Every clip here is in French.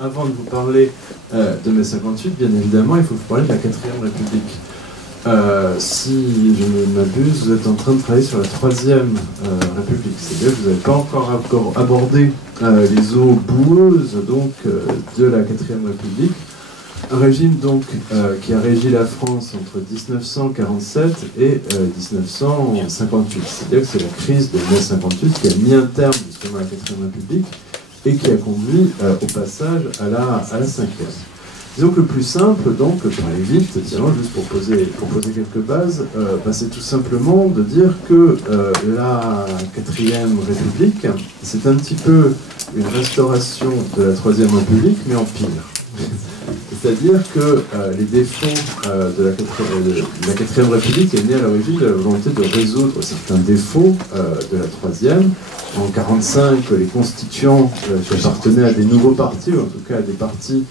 Avant de vous parler de mai 58, bien évidemment, il faut vous parler de la 4e République. Si je ne m'abuse, vous êtes en train de travailler sur la 3e République. C'est-à-dire que vous n'avez pas encore abordé les eaux boueuses donc, de la 4e République. Un régime donc, qui a régi la France entre 1947 et 1958. C'est-à-dire que c'est la crise de mai 58 qui a mis un terme justement à la 4e République et qui a conduit au passage à la 5e. Disons que le plus simple, donc, pour aller vite, juste pour poser quelques bases, c'est tout simplement de dire que la 4e République, c'est un petit peu une restauration de la 3e République, mais en pire. C'est-à-dire que les défauts de la 4e République est née à l'origine de la volonté de résoudre certains défauts de la 3e. En 1945, les constituants qui appartenaient à des nouveaux partis, ou en tout cas à des partis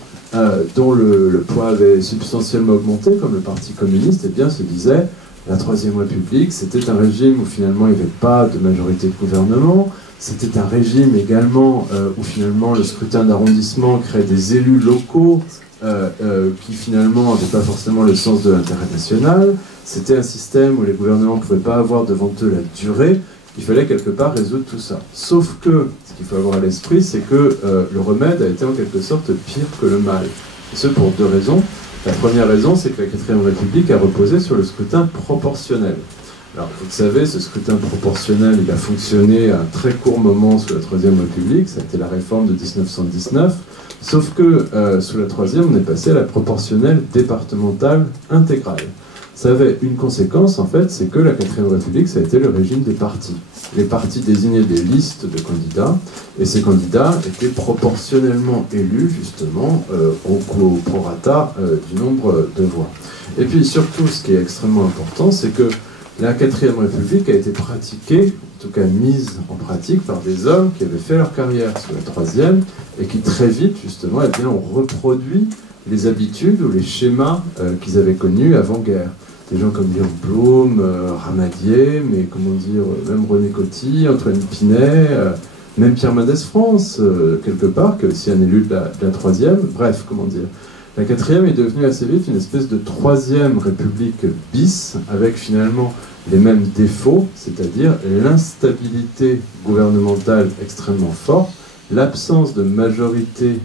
dont le poids avait substantiellement augmenté, comme le Parti communiste, eh bien, se disaient la 3e République, c'était un régime où finalement il n'y avait pas de majorité de gouvernement. C'était un régime également où finalement le scrutin d'arrondissement créait des élus locaux qui finalement n'avaient pas forcément le sens de l'intérêt national. C'était un système où les gouvernements ne pouvaient pas avoir devant eux la durée. Il fallait quelque part résoudre tout ça. Sauf que, ce qu'il faut avoir à l'esprit, c'est que le remède a été en quelque sorte pire que le mal. Et ce pour deux raisons. La première raison, c'est que la 4e République a reposé sur le scrutin proportionnel. Alors, vous le savez, ce scrutin proportionnel, il a fonctionné à un très court moment sous la 3e République, ça a été la réforme de 1919, sauf que sous la 3e, on est passé à la proportionnelle départementale intégrale. Ça avait une conséquence, en fait, c'est que la 4e République, ça a été le régime des partis. Les partis désignaient des listes de candidats, et ces candidats étaient proportionnellement élus, justement, au prorata du nombre de voix. Et puis, surtout, ce qui est extrêmement important, c'est que la 4e République a été pratiquée, en tout cas mise en pratique, par des hommes qui avaient fait leur carrière sous la 3e et qui très vite, justement, eh bien, ont reproduit les habitudes ou les schémas qu'ils avaient connus avant-guerre. Des gens comme Léon Blum, Ramadier, mais comment dire, même René Coty, Antoine Pinet, même Pierre Mendès France, quelque part, qui est aussi un élu de la 3e. Bref, comment dire. La 4e est devenue assez vite une espèce de 3e République bis, avec finalement les mêmes défauts, c'est-à-dire l'instabilité gouvernementale extrêmement forte, l'absence de majorité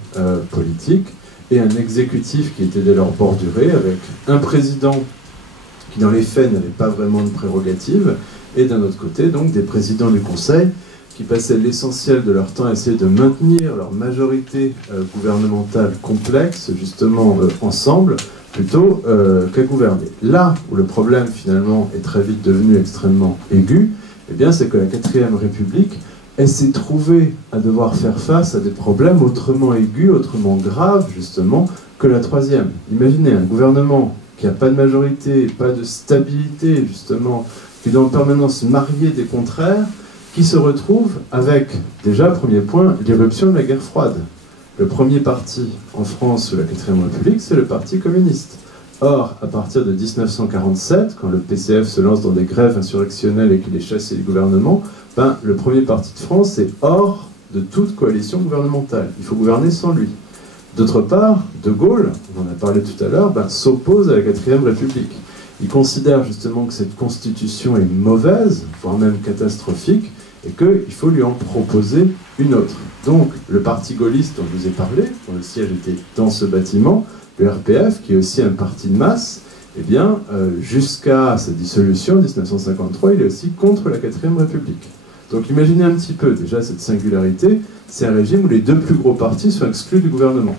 politique, et un exécutif qui était dès lors borduré, avec un président qui dans les faits n'avait pas vraiment de prérogatives, et d'un autre côté, donc, des présidents du Conseil qui passaient l'essentiel de leur temps à essayer de maintenir leur majorité gouvernementale complexe, justement ensemble, plutôt qu'à gouverner. Là où le problème, finalement, est très vite devenu extrêmement aigu, eh bien, c'est que la 4e République, elle s'est trouvée à devoir faire face à des problèmes autrement aigus, autrement graves, justement, que la 3e. Imaginez un gouvernement qui n'a pas de majorité, pas de stabilité, justement, qui doit en permanence marier des contraires, qui se retrouve avec, déjà, premier point, l'éruption de la guerre froide. Le premier parti en France sous la 4e République, c'est le Parti communiste. Or, à partir de 1947, quand le PCF se lance dans des grèves insurrectionnelles et qu'il est chassé du gouvernement, le premier parti de France est hors de toute coalition gouvernementale. Il faut gouverner sans lui. D'autre part, De Gaulle, on en a parlé tout à l'heure, s'oppose à la 4e République. Il considère justement que cette constitution est mauvaise, voire même catastrophique, et qu'il faut lui en proposer une autre. Donc, le parti gaulliste dont je vous ai parlé, dont le siège était dans ce bâtiment, le RPF, qui est aussi un parti de masse, eh bien, jusqu'à sa dissolution en 1953, il est aussi contre la 4e République. Donc, imaginez un petit peu, déjà, cette singularité, c'est un régime où les deux plus gros partis sont exclus du gouvernement.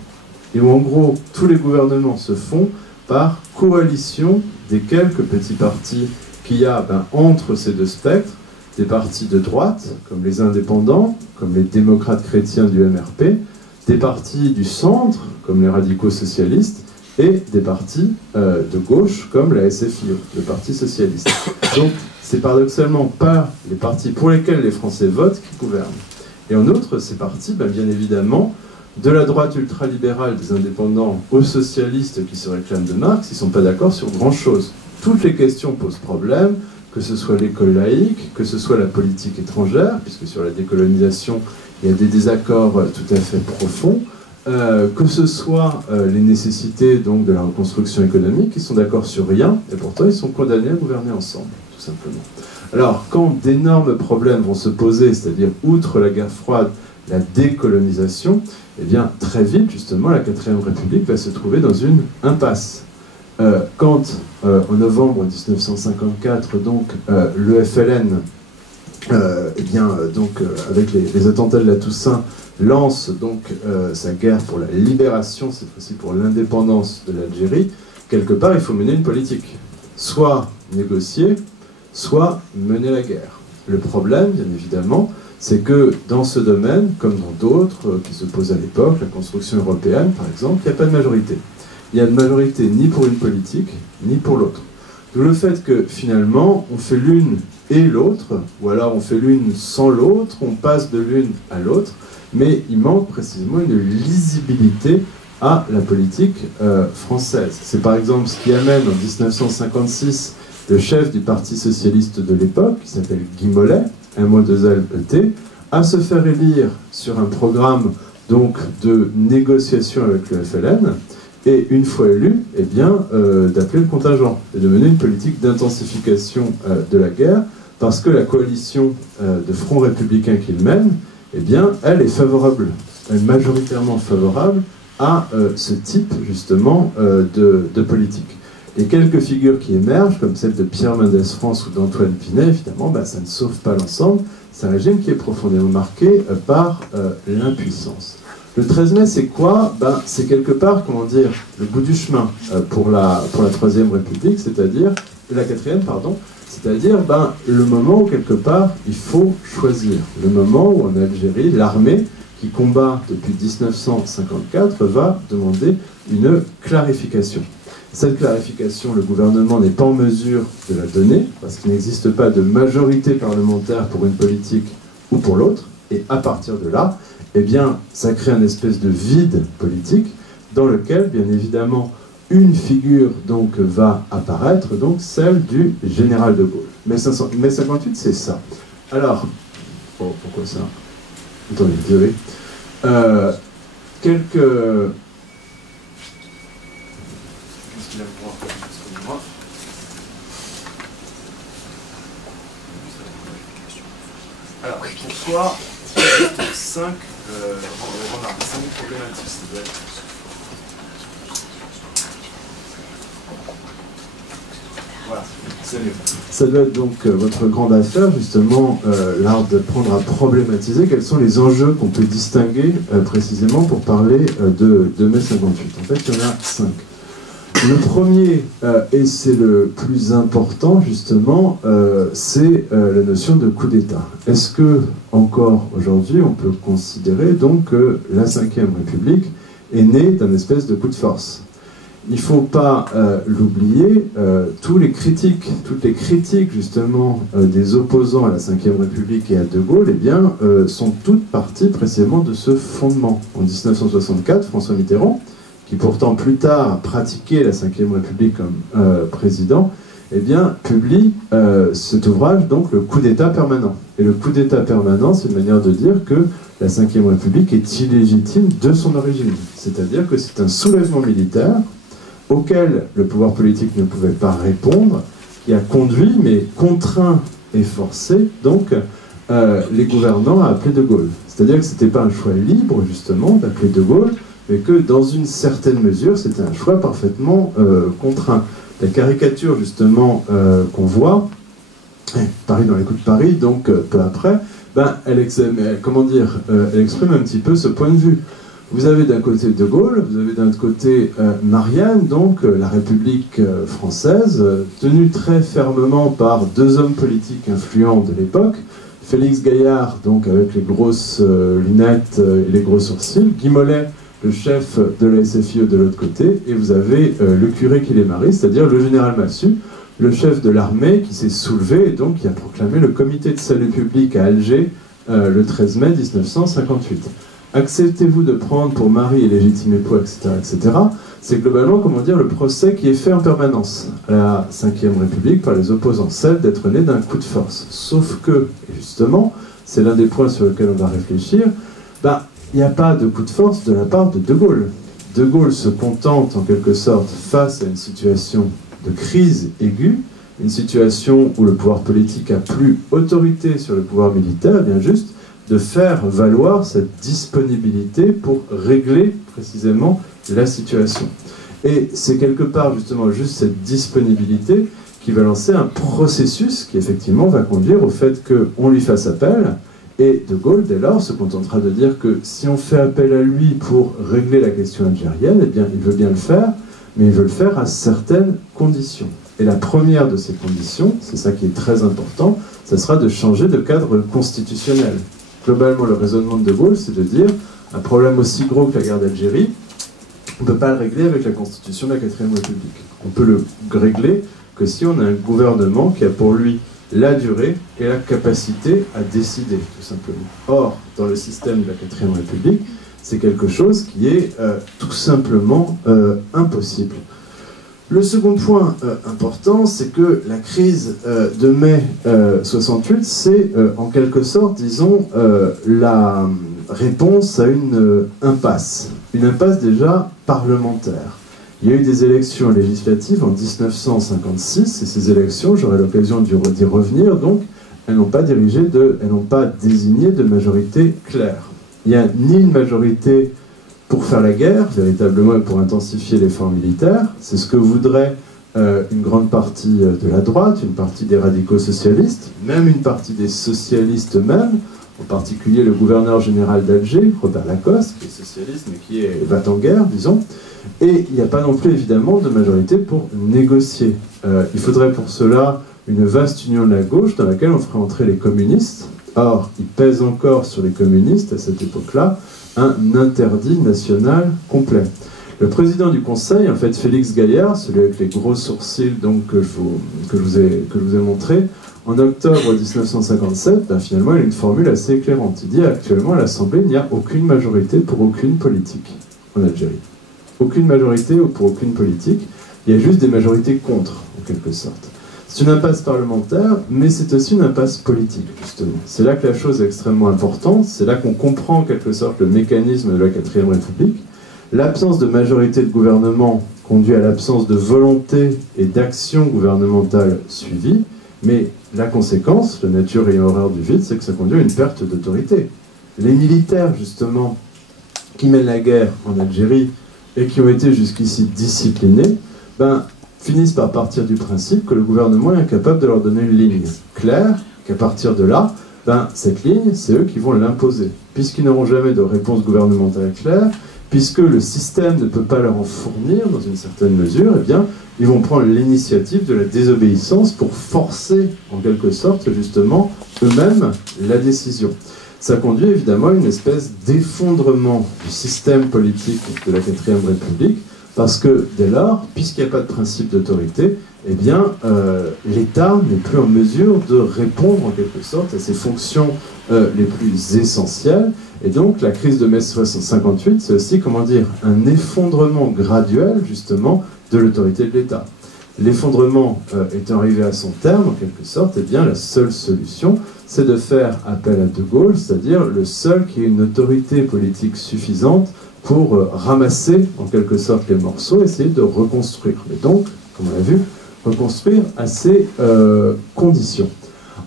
Et où, en gros, tous les gouvernements se font par coalition des quelques petits partis qu'il y a entre ces deux spectres, des partis de droite, comme les indépendants, comme les démocrates chrétiens du MRP, des partis du centre, comme les radicaux socialistes, et des partis de gauche, comme la SFIO, le Parti socialiste. Donc, c'est paradoxalement pas les partis pour lesquels les Français votent qui gouvernent. Et en outre, ces partis, bien évidemment, de la droite ultralibérale des indépendants aux socialistes qui se réclament de Marx, ils ne sont pas d'accord sur grand-chose. Toutes les questions posent problème, que ce soit l'école laïque, que ce soit la politique étrangère, puisque sur la décolonisation, il y a des désaccords tout à fait profonds, que ce soit les nécessités donc, de la reconstruction économique, ils sont d'accord sur rien, et pourtant ils sont condamnés à gouverner ensemble, tout simplement. Alors, quand d'énormes problèmes vont se poser, c'est-à-dire, outre la guerre froide, la décolonisation, eh bien, très vite, justement, la 4ème République va se trouver dans une impasse. Quand, en novembre 1954, donc, le FLN, avec les attentats de la Toussaint, lance donc sa guerre pour la libération, cette fois-ci pour l'indépendance de l'Algérie, quelque part, il faut mener une politique. Soit négocier, soit mener la guerre. Le problème, bien évidemment, c'est que dans ce domaine, comme dans d'autres qui se posent à l'époque, la construction européenne, par exemple, il n'y a pas de majorité. Il n'y a de majorité ni pour une politique, ni pour l'autre. D'où le fait que, finalement, on fait l'une et l'autre, ou alors on fait l'une sans l'autre, on passe de l'une à l'autre, mais il manque précisément une lisibilité à la politique française. C'est par exemple ce qui amène en 1956 le chef du Parti socialiste de l'époque, qui s'appelle Guy Mollet, M-O-2-L-E-T, à se faire élire sur un programme donc, de négociation avec le FLN, et une fois élu, eh bien, d'appeler le contingent, et de mener une politique d'intensification de la guerre, parce que la coalition de Front républicain qu'il mène, eh bien, elle est favorable, elle est majoritairement favorable à ce type, justement, de politique. Et quelques figures qui émergent, comme celle de Pierre Mendès France ou d'Antoine Pinet, évidemment, ça ne sauve pas l'ensemble. C'est un régime qui est profondément marqué par l'impuissance. Le 13 mai, c'est quoi? C'est quelque part, comment dire, le bout du chemin pour la 3e République, c'est-à-dire, la 4e, pardon, c'est-à-dire le moment où, quelque part, il faut choisir. Le moment où, en Algérie, l'armée, qui combat depuis 1954, va demander une clarification. Cette clarification, le gouvernement n'est pas en mesure de la donner, parce qu'il n'existe pas de majorité parlementaire pour une politique ou pour l'autre, et à partir de là, eh bien, ça crée un espèce de vide politique, dans lequel, bien évidemment, une figure donc, va apparaître, donc celle du général de Gaulle. Mai 58, c'est ça. Alors, pourquoi ça? Attendez, désolé. Quelques... Alors, pourquoi 5 problématiques, ça doit être... Voilà, c'est mieux. Ça doit être donc votre grande affaire, justement, l'art d'apprendre à problématiser quels sont les enjeux qu'on peut distinguer précisément pour parler de mai 58. En fait, il y en a 5. Le premier, et c'est le plus important justement, c'est la notion de coup d'État. Est-ce que, encore aujourd'hui, on peut considérer donc que la 5e République est née d'un espèce de coup de force? Il ne faut pas l'oublier, toutes les critiques justement des opposants à la 5e République et à De Gaulle, eh bien, sont toutes parties précisément de ce fondement. En 1964, François Mitterrand, qui pourtant plus tard a pratiqué la 5e République comme président, eh bien, publie cet ouvrage, donc le coup d'État permanent. Et le coup d'État permanent, c'est une manière de dire que la 5e République est illégitime de son origine. C'est-à-dire que c'est un soulèvement militaire auquel le pouvoir politique ne pouvait pas répondre, qui a conduit, mais contraint et forcé, donc, les gouvernants à appeler De Gaulle. C'est-à-dire que ce n'était pas un choix libre, justement, d'appeler De Gaulle, mais que dans une certaine mesure, c'était un choix parfaitement contraint. La caricature, justement, qu'on voit, Paris dans les coups de Paris, donc peu après, elle exprime un petit peu ce point de vue. Vous avez d'un côté De Gaulle, vous avez d'un autre côté Marianne, donc la République française, tenue très fermement par deux hommes politiques influents de l'époque, Félix Gaillard, donc avec les grosses lunettes et les gros sourcils, Guy Mollet, le chef de la SFIE de l'autre côté, et vous avez le curé qui les marie, c'est-à-dire le général Massu, le chef de l'armée qui s'est soulevé et donc qui a proclamé le comité de salut public à Alger le 13 mai 1958. Acceptez-vous de prendre pour mari et légitime époux, etc., etc. C'est globalement, comment dire, le procès qui est fait en permanence à la 5e République par les opposants, celle d'être né d'un coup de force. Sauf que, et justement, c'est l'un des points sur lesquels on va réfléchir, il n'y a pas de coup de force de la part de De Gaulle. De Gaulle se contente en quelque sorte face à une situation de crise aiguë, une situation où le pouvoir politique a plus autorité sur le pouvoir militaire, bien juste de faire valoir cette disponibilité pour régler précisément la situation. Et c'est quelque part justement juste cette disponibilité qui va lancer un processus qui effectivement va conduire au fait qu'on lui fasse appel. Et De Gaulle, dès lors, se contentera de dire que si on fait appel à lui pour régler la question algérienne, eh bien, il veut bien le faire, mais il veut le faire à certaines conditions. Et la première de ces conditions, c'est ça qui est très important, ça sera de changer de cadre constitutionnel. Globalement, le raisonnement de Gaulle, c'est de dire un problème aussi gros que la guerre d'Algérie, on ne peut pas le régler avec la constitution de la 4ème République. On peut le régler que si on a un gouvernement qui a pour lui la durée et la capacité à décider, tout simplement. Or, dans le système de la 4ème République, c'est quelque chose qui est tout simplement impossible. Le second point important, c'est que la crise de mai 68, c'est en quelque sorte, disons, la réponse à une impasse déjà parlementaire. Il y a eu des élections législatives en 1956, et ces élections, j'aurai l'occasion d'y revenir, donc, elles n'ont pas désigné de majorité claire. Il n'y a ni une majorité pour faire la guerre, véritablement, et pour intensifier l'effort militaire. C'est ce que voudrait une grande partie de la droite, une partie des radicaux socialistes, même une partie des socialistes eux-mêmes, en particulier le gouverneur général d'Alger, Robert Lacoste, qui est socialiste, mais qui va en guerre, disons. Et il n'y a pas non plus, évidemment, de majorité pour négocier. Il faudrait pour cela une vaste union de la gauche dans laquelle on ferait entrer les communistes. Or, il pèse encore sur les communistes, à cette époque-là, un interdit national complet. Le président du Conseil, en fait, Félix Gaillard, celui avec les gros sourcils donc, que je vous ai montré, en octobre 1957, finalement, il a une formule assez éclairante. Il dit actuellement à l'Assemblée, il n'y a aucune majorité pour aucune politique en Algérie. Aucune majorité pour aucune politique. Il y a juste des majorités contre, en quelque sorte. C'est une impasse parlementaire, mais c'est aussi une impasse politique, justement. C'est là que la chose est extrêmement importante, c'est là qu'on comprend en quelque sorte le mécanisme de la 4ème République. L'absence de majorité de gouvernement conduit à l'absence de volonté et d'action gouvernementale suivie, mais la conséquence, la nature ayant horreur du vide, c'est que ça conduit à une perte d'autorité. Les militaires, justement, qui mènent la guerre en Algérie et qui ont été jusqu'ici disciplinés, finissent par partir du principe que le gouvernement est incapable de leur donner une ligne claire, qu'à partir de là, cette ligne, c'est eux qui vont l'imposer. Puisqu'ils n'auront jamais de réponse gouvernementale claire, puisque le système ne peut pas leur en fournir dans une certaine mesure, eh bien, ils vont prendre l'initiative de la désobéissance pour forcer, en quelque sorte, justement, eux-mêmes, la décision. Ça conduit évidemment à une espèce d'effondrement du système politique de la 4ème République, parce que dès lors, puisqu'il n'y a pas de principe d'autorité, eh bien, l'État n'est plus en mesure de répondre en quelque sorte à ses fonctions les plus essentielles. Et donc, la crise de mai 1958, c'est aussi, comment dire, un effondrement graduel, justement, de l'autorité de l'État. L'effondrement étant arrivé à son terme, en quelque sorte, eh bien, la seule solution, c'est de faire appel à De Gaulle, c'est-à-dire le seul qui ait une autorité politique suffisante pour ramasser, en quelque sorte, les morceaux, essayer de reconstruire. Mais donc, comme on l'a vu, reconstruire à ces conditions.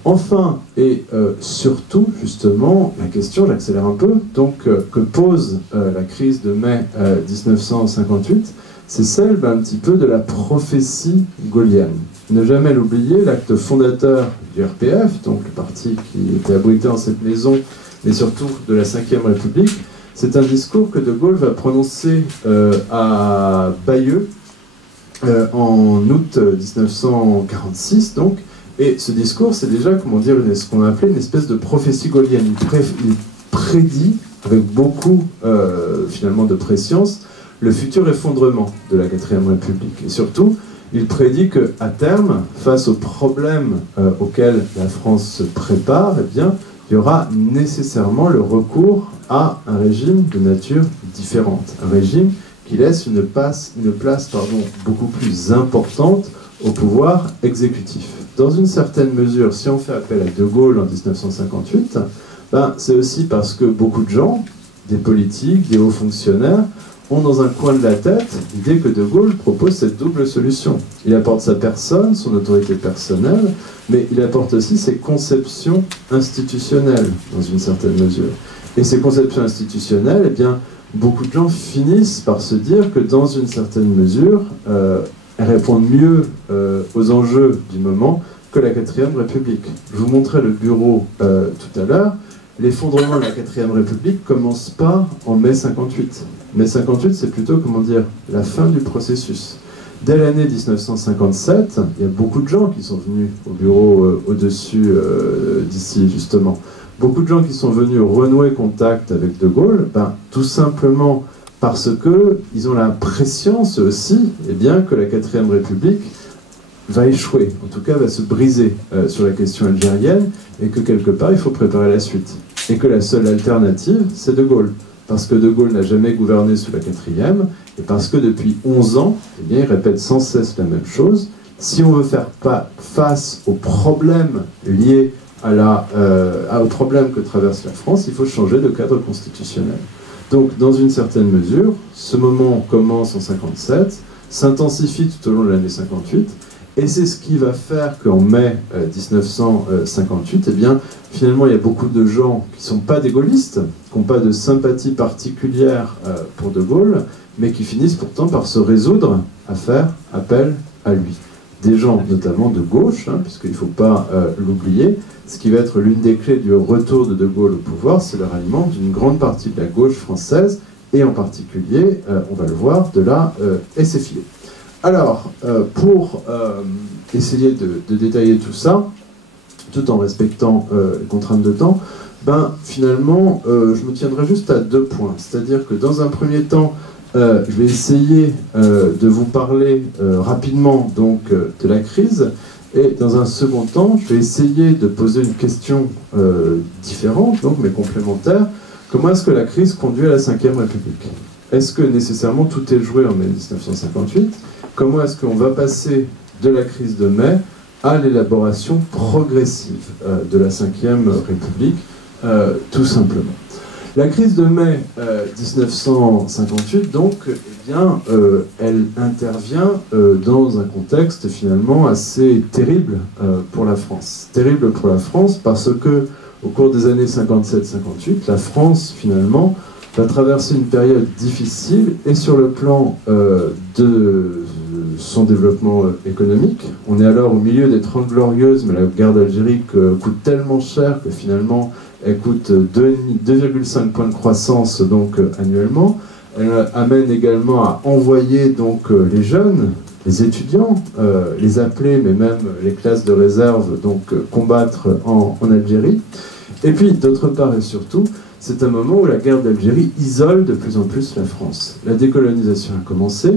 Enfin, et surtout, justement, la question, j'accélère un peu, donc, que pose la crise de mai 1958, c'est celle un petit peu de la prophétie gaullienne. Ne jamais l'oublier, l'acte fondateur du RPF, donc le parti qui était abrité en cette maison, mais surtout de la 5e République, c'est un discours que De Gaulle va prononcer à Bayeux en août 1946, donc. Et ce discours, c'est déjà, comment dire, ce qu'on a appelé une espèce de prophétie gaullienne. Il prédit, avec beaucoup, finalement, de prescience, le futur effondrement de la 4ème République. Et surtout, il prédit qu'à terme, face aux problèmes auxquels la France se prépare, eh bien, il y aura nécessairement le recours à un régime de nature différente. Un régime qui laisse une place beaucoup plus importante au pouvoir exécutif. Dans une certaine mesure, si on fait appel à De Gaulle en 1958, c'est aussi parce que beaucoup de gens, des politiques, des hauts fonctionnaires, ont dans un coin de la tête l'idée que De Gaulle propose cette double solution. Il apporte sa personne, son autorité personnelle, mais il apporte aussi ses conceptions institutionnelles, dans une certaine mesure. Et ces conceptions institutionnelles, eh bien, beaucoup de gens finissent par se dire que, dans une certaine mesure, elles répondent mieux aux enjeux du moment que la 4ème République. Je vous montrais le bureau tout à l'heure. L'effondrement de la 4ème République ne commence pas en mai 58. Mai 58, c'est plutôt, comment dire, la fin du processus. Dès l'année 1957, il y a beaucoup de gens qui sont venus au bureau au-dessus d'ici, justement. Beaucoup de gens qui sont venus renouer contact avec De Gaulle, tout simplement parce qu'ils ont l'impression, ceux aussi, eh bien, que la 4ème République va échouer, en tout cas va se briser sur la question algérienne, et que quelque part il faut préparer la suite. Et que la seule alternative, c'est De Gaulle. Parce que De Gaulle n'a jamais gouverné sous la 4ème, et parce que depuis 11 ans, eh bien, il répète sans cesse la même chose. Si on veut faire face aux problèmes liés aux problèmes que traverse la France, il faut changer de cadre constitutionnel. Donc, dans une certaine mesure, ce moment commence en 57, s'intensifie tout au long de l'année 58, et c'est ce qui va faire qu'en mai 1958, eh bien, finalement, il y a beaucoup de gens qui ne sont pas des gaullistes, qui n'ont pas de sympathie particulière pour De Gaulle, mais qui finissent pourtant par se résoudre à faire appel à lui. Des gens notamment de gauche, puisqu'il ne faut pas l'oublier, ce qui va être l'une des clés du retour de Gaulle au pouvoir, c'est le ralliement d'une grande partie de la gauche française, et en particulier, on va le voir, de la SFIO. Alors, pour essayer de détailler tout ça, tout en respectant les contraintes de temps, finalement, je me tiendrai juste à 2 points. C'est-à-dire que dans un premier temps, je vais essayer de vous parler rapidement donc, de la crise, et dans un second temps, je vais essayer de poser une question différente, donc, mais complémentaire. Comment est-ce que la crise conduit à la 5e République? Est-ce que nécessairement tout est joué en mai 1958? Comment est-ce qu'on va passer de la crise de mai à l'élaboration progressive de la 5e République, tout simplement? La crise de mai 1958, donc, eh bien, elle intervient dans un contexte finalement assez terrible pour la France. Terrible pour la France parce que, au cours des années 57-58, la France, finalement, va traverser une période difficile, et sur le plan de son développement économique. On est alors au milieu des 30 Glorieuses, mais la guerre d'Algérie coûte tellement cher que finalement elle coûte 2,5 points de croissance donc, annuellement. Elle amène également à envoyer donc, les jeunes, les étudiants, les appeler, mais même les classes de réserve, donc combattre en Algérie. Et puis, d'autre part et surtout, c'est un moment où la guerre d'Algérie isole de plus en plus la France. La décolonisation a commencé,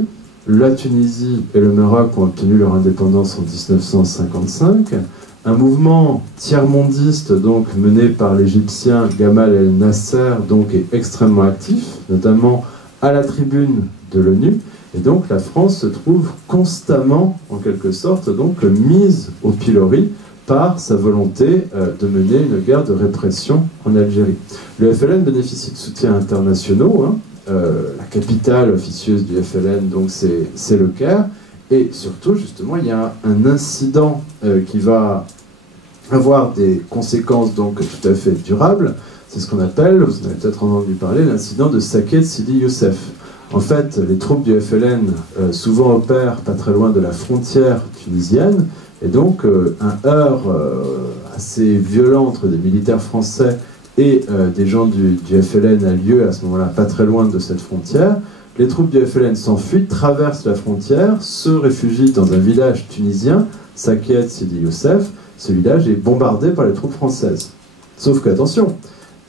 la Tunisie et le Maroc ont obtenu leur indépendance en 1955, un mouvement tiers-mondiste donc, mené par l'Égyptien Gamal El Nasser donc, est extrêmement actif, notamment à la tribune de l'ONU, et donc la France se trouve constamment, en quelque sorte, donc, mise au pilori par sa volonté de mener une guerre de répression en Algérie. Le FLN bénéficie de soutiens internationaux, la capitale officieuse du FLN, donc c'est le Caire, et surtout, justement, il y a un incident qui va avoir des conséquences donc tout à fait durables, c'est ce qu'on appelle, vous en avez peut-être entendu parler, l'incident de Saket Sidi Youssef. En fait, les troupes du FLN souvent opèrent pas très loin de la frontière tunisienne, et donc un heurt assez violent entre des militaires français et des gens du FLN a lieu à ce moment-là, pas très loin de cette frontière. Les troupes du FLN s'enfuient, traversent la frontière, se réfugient dans un village tunisien, Sakiet Sidi Youssef. Ce village est bombardé par les troupes françaises. Sauf qu'attention,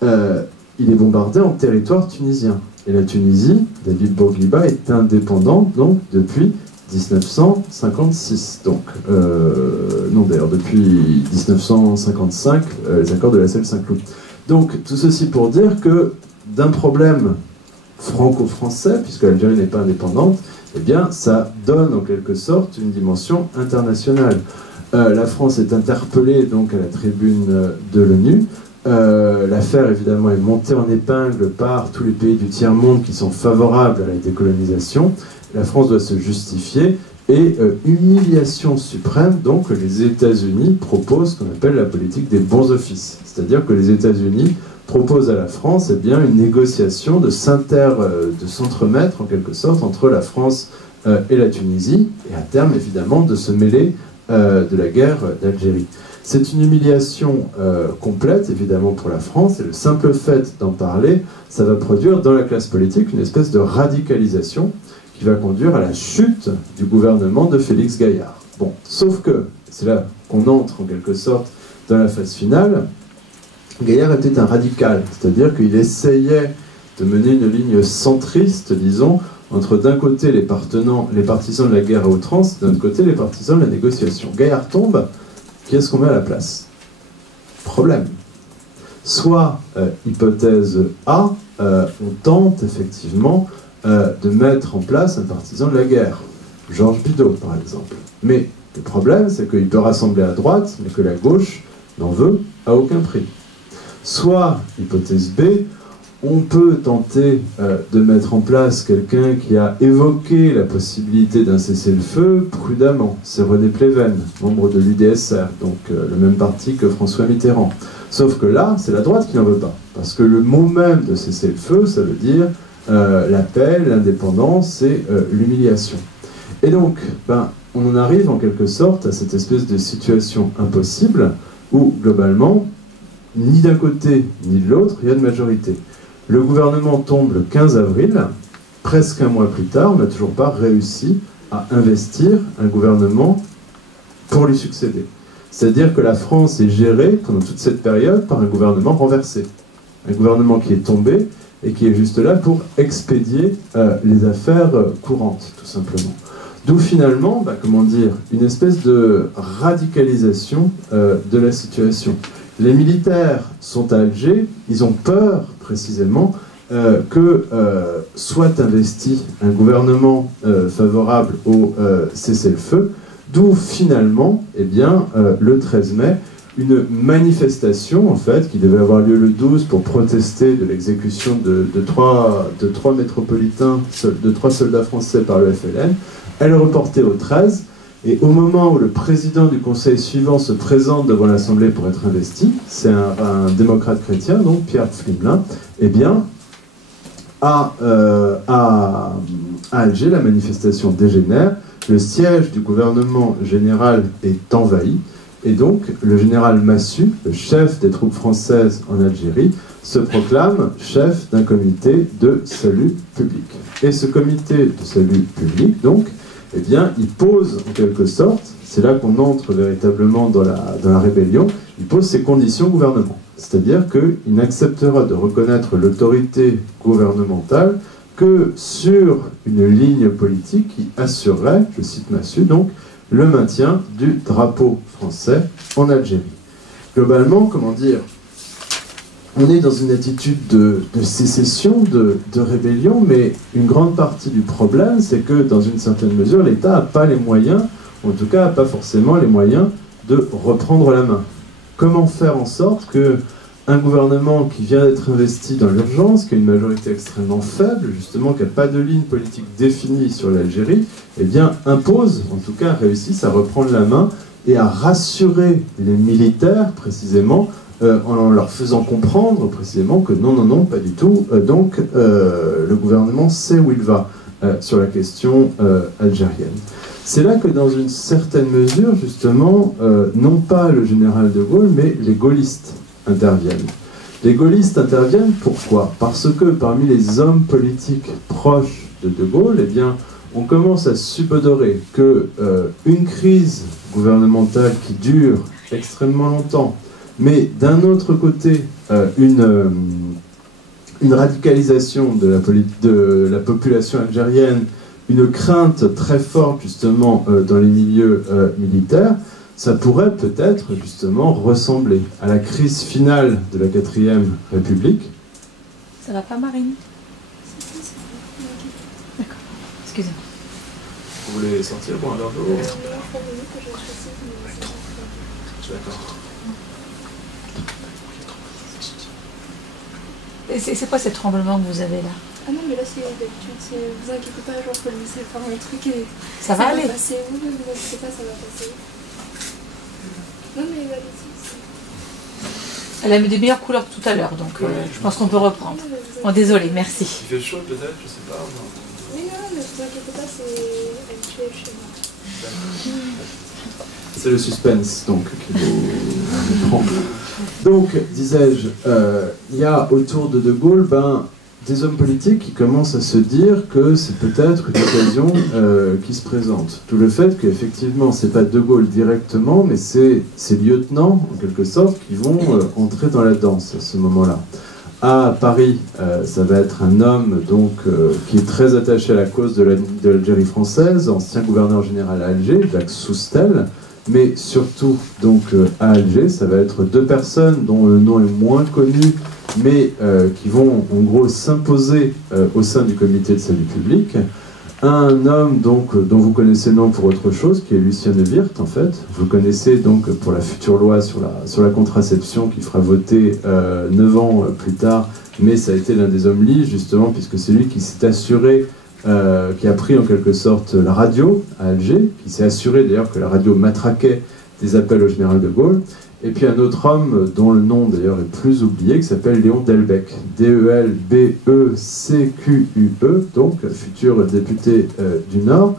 il est bombardé en territoire tunisien. Et la Tunisie, David Bourguiba, est indépendante donc depuis 1956. Donc, non d'ailleurs, depuis 1955, les accords de la Celle-Saint-Cloud. Donc, tout ceci pour dire que d'un problème franco-français, puisque l'Algérie n'est pas indépendante, eh bien, ça donne en quelque sorte une dimension internationale. La France est interpellée donc à la tribune de l'ONU l'affaire évidemment est montée en épingle par tous les pays du tiers-monde qui sont favorables à la décolonisation. La France doit se justifier et humiliation suprême, donc les États-Unis proposent ce qu'on appelle la politique des bons offices. C'est-à-dire que les États-Unis proposent à la France une négociation de s'entremettre en quelque sorte entre la France et la Tunisie, et à terme évidemment de se mêler de la guerre d'Algérie. C'est une humiliation complète, évidemment, pour la France, et le simple fait d'en parler, ça va produire dans la classe politique une espèce de radicalisation qui va conduire à la chute du gouvernement de Félix Gaillard. Bon, sauf que, c'est là qu'on entre en quelque sorte dans la phase finale, Gaillard était un radical, c'est-à-dire qu'il essayait de mener une ligne centriste, disons, entre d'un côté les partisans de la guerre à outrance, d'un autre côté les partisans de la négociation. Gaillard tombe, qui est-ce qu'on met à la place? Problème. Soit, hypothèse A, on tente effectivement de mettre en place un partisan de la guerre, Georges Bidault par exemple. Mais le problème, c'est qu'il peut rassembler à droite, mais que la gauche n'en veut à aucun prix. Soit, hypothèse B, on peut tenter de mettre en place quelqu'un qui a évoqué la possibilité d'un cessez-le-feu prudemment. C'est René Pleven, membre de l'UDSR, donc le même parti que François Mitterrand. Sauf que là, c'est la droite qui n'en veut pas. Parce que le mot même de cessez-le-feu, ça veut dire la paix, l'indépendance et l'humiliation. Et donc, on en arrive en quelque sorte à cette espèce de situation impossible où, globalement, ni d'un côté ni de l'autre, il y a de majorité. Le gouvernement tombe le 15 avril, presque un mois plus tard, on n'a toujours pas réussi à investir un gouvernement pour lui succéder. C'est-à-dire que la France est gérée pendant toute cette période par un gouvernement renversé. Un gouvernement qui est tombé et qui est juste là pour expédier les affaires courantes, tout simplement. D'où finalement, une espèce de radicalisation de la situation. Les militaires sont à Alger, ils ont peur, précisément, que soit investi un gouvernement favorable au cessez-le-feu, d'où finalement, le 13 mai, une manifestation, en fait, qui devait avoir lieu le 12 pour protester de l'exécution de trois métropolitains, de 3 soldats français par le FLN, elle est reportée au 13, et au moment où le président du conseil suivant se présente devant l'Assemblée pour être investi, c'est un démocrate chrétien, donc Pierre Pflimlin, à Alger, la manifestation dégénère, le siège du gouvernement général est envahi, et donc le général Massu, le chef des troupes françaises en Algérie, se proclame chef d'un comité de salut public. Et ce comité de salut public, donc, il pose en quelque sorte, c'est là qu'on entre véritablement dans la rébellion, il pose ses conditions au gouvernement. C'est-à-dire qu'il n'acceptera de reconnaître l'autorité gouvernementale que sur une ligne politique qui assurerait, je cite Massu, donc, le maintien du drapeau français en Algérie. Globalement, on est dans une attitude de sécession, de rébellion, mais une grande partie du problème, c'est que, dans une certaine mesure, l'État n'a pas les moyens, ou en tout cas n'a pas forcément les moyens de reprendre la main. Comment faire en sorte qu'un gouvernement qui vient d'être investi dans l'urgence, qui a une majorité extrêmement faible, justement, qui n'a pas de ligne politique définie sur l'Algérie, impose, en tout cas réussisse à reprendre la main et à rassurer les militaires, précisément, en leur faisant comprendre précisément que non, pas du tout. Le gouvernement sait où il va sur la question algérienne. C'est là que, dans une certaine mesure, justement, non pas le général de Gaulle, mais les gaullistes interviennent. Les gaullistes interviennent pourquoi? Parce que parmi les hommes politiques proches de Gaulle, on commence à subodorer qu'une crise gouvernementale qui dure extrêmement longtemps, mais d'un autre côté, une radicalisation de la population algérienne, une crainte très forte justement dans les milieux militaires, ça pourrait peut-être justement ressembler à la crise finale de la 4e République. Ça va pas, Marine? D'accord, excusez-moi. Vous voulez sortir pour un verre d'eau? D'accord. C'est quoi ce tremblement que vous avez là? Ah non, mais là c'est d'habitude, vous inquiétez pas, genre faut le laisser faire un truc et ça va aller. Passer. Oui, mais vous inquiétez pas, ça va passer. Non mais allez-y. Elle a mis des meilleures couleurs que tout à l'heure, donc je pense qu'on peut reprendre. Bon, désolé, merci. Il fait chaud peut-être, je sais pas. Oui, non, mais vous inquiétez pas, c'est habituel chez moi. C'est le suspense donc qui nous prend. Donc, disais-je, il y a autour de De Gaulle des hommes politiques qui commencent à se dire que c'est peut-être une occasion qui se présente. Tout le fait qu'effectivement, c'est pas De Gaulle directement, mais c'est ses lieutenants, en quelque sorte, qui vont entrer dans la danse à ce moment-là. À Paris, ça va être un homme donc, qui est très attaché à la cause de l'Algérie française, ancien gouverneur général à Alger, Jacques Soustel, mais surtout donc à Alger, ça va être deux personnes dont le nom est moins connu, mais qui vont en gros s'imposer au sein du comité de salut public. Un homme donc, dont vous connaissez le nom pour autre chose, qui est Lucien de Wirth en fait. Vous le connaissez donc pour la future loi sur la contraception qui fera voter 9 ans plus tard, mais ça a été l'un des hommes lits justement, puisque c'est lui qui s'est assuré, qui a pris en quelque sorte la radio à Alger, qui s'est assuré d'ailleurs que la radio matraquait des appels au général de Gaulle. Et puis un autre homme dont le nom d'ailleurs est plus oublié, qui s'appelle Léon Delbecq, D-E-L-B-E-C-Q-U-E, donc futur député du Nord.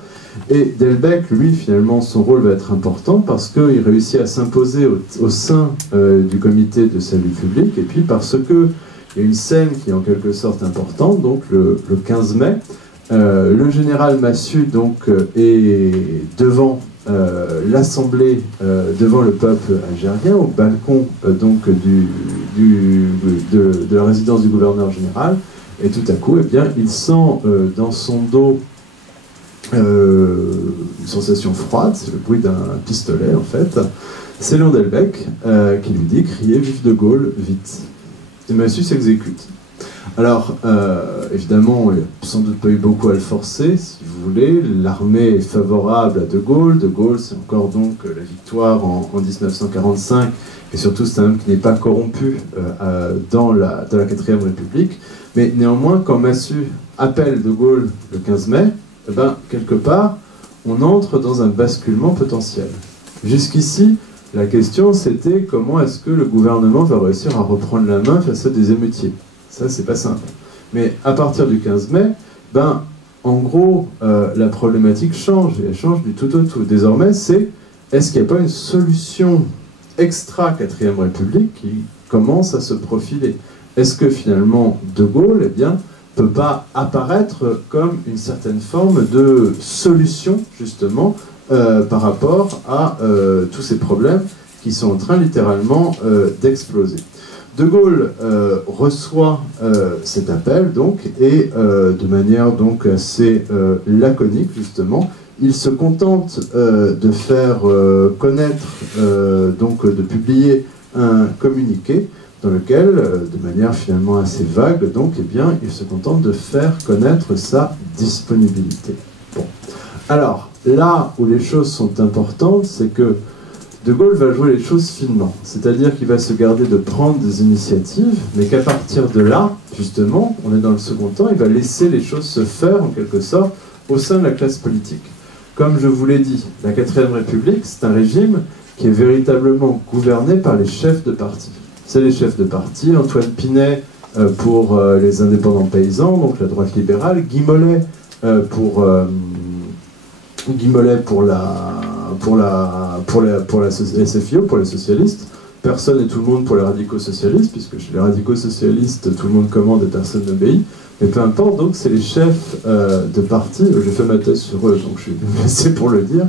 Et Delbecq, lui, finalement, son rôle va être important parce qu'il réussit à s'imposer au sein du comité de salut public, et puis parce que il y a une scène qui est en quelque sorte importante, donc le 15 mai, le général Massu donc, est devant l'Assemblée, devant le peuple algérien, au balcon donc, de la résidence du gouverneur général, et tout à coup, eh bien, il sent dans son dos une sensation froide, c'est le bruit d'un pistolet en fait. C'est Léon Delbecq qui lui dit « Criez, vive de Gaulle, vite !» Et Massu s'exécute. Alors, évidemment, il n'y a sans doute pas eu beaucoup à le forcer, si vous voulez. L'armée est favorable à De Gaulle. De Gaulle, c'est encore donc la victoire en 1945. Et surtout, c'est un homme qui n'est pas corrompu dans la 4ème République. Mais néanmoins, quand Massu appelle De Gaulle le 15 mai, eh ben, quelque part, on entre dans un basculement potentiel. Jusqu'ici, la question, c'était comment est-ce que le gouvernement va réussir à reprendre la main face à des émeutiers. Ça, c'est pas simple. Mais à partir du 15 mai, en gros, la problématique change, et elle change du tout au tout. Désormais, c'est est-ce qu'il n'y a pas une solution extra-4ème République qui commence à se profiler? Est-ce que finalement, De Gaulle, eh bien, peut pas apparaître comme une certaine forme de solution, justement, par rapport à tous ces problèmes qui sont en train, littéralement, d'exploser? De Gaulle reçoit cet appel donc, et de manière donc, assez laconique justement, il se contente de faire connaître, donc de publier un communiqué dans lequel, de manière finalement assez vague, donc, eh bien, il se contente de faire connaître sa disponibilité. Bon. Alors, là où les choses sont importantes, c'est que De Gaulle va jouer les choses finement, c'est-à-dire qu'il va se garder de prendre des initiatives, mais qu'à partir de là, justement, on est dans le second temps, il va laisser les choses se faire, en quelque sorte, au sein de la classe politique. Comme je vous l'ai dit, la 4ème République, c'est un régime qui est véritablement gouverné par les chefs de parti. C'est les chefs de parti, Antoine Pinet pour les indépendants paysans, donc la droite libérale, Guy Mollet pour la SFIO, pour les socialistes, personne et tout le monde pour les radicaux socialistes, puisque chez les radicaux socialistes, tout le monde commande et personne n'obéit. Mais peu importe, donc c'est les chefs de parti, j'ai fait ma thèse sur eux, donc je suis blessé pour le dire,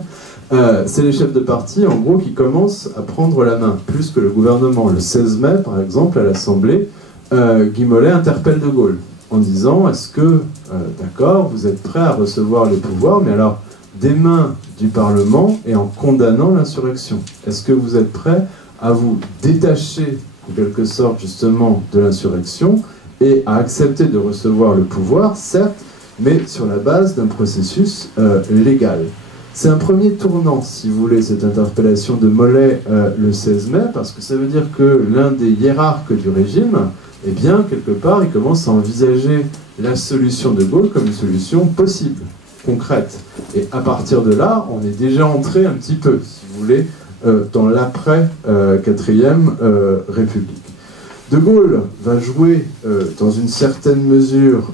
c'est les chefs de parti, en gros, qui commencent à prendre la main, plus que le gouvernement. Le 16 mai, par exemple, à l'Assemblée, Guy Mollet interpelle De Gaulle, en disant, est-ce que, d'accord, vous êtes prêt à recevoir les pouvoirs, mais alors, des mains du Parlement et en condamnant l'insurrection. Est-ce que vous êtes prêt à vous détacher, en quelque sorte, justement, de l'insurrection et à accepter de recevoir le pouvoir, certes, mais sur la base d'un processus légal? C'est un premier tournant, si vous voulez, cette interpellation de Mollet le 16 mai, parce que ça veut dire que l'un des hiérarques du régime eh bien, quelque part, il commence à envisager la solution de Gaulle comme une solution possible, concrète. Et à partir de là, on est déjà entré un petit peu, si vous voulez, dans l'après 4e République. De Gaulle va jouer, dans une certaine mesure,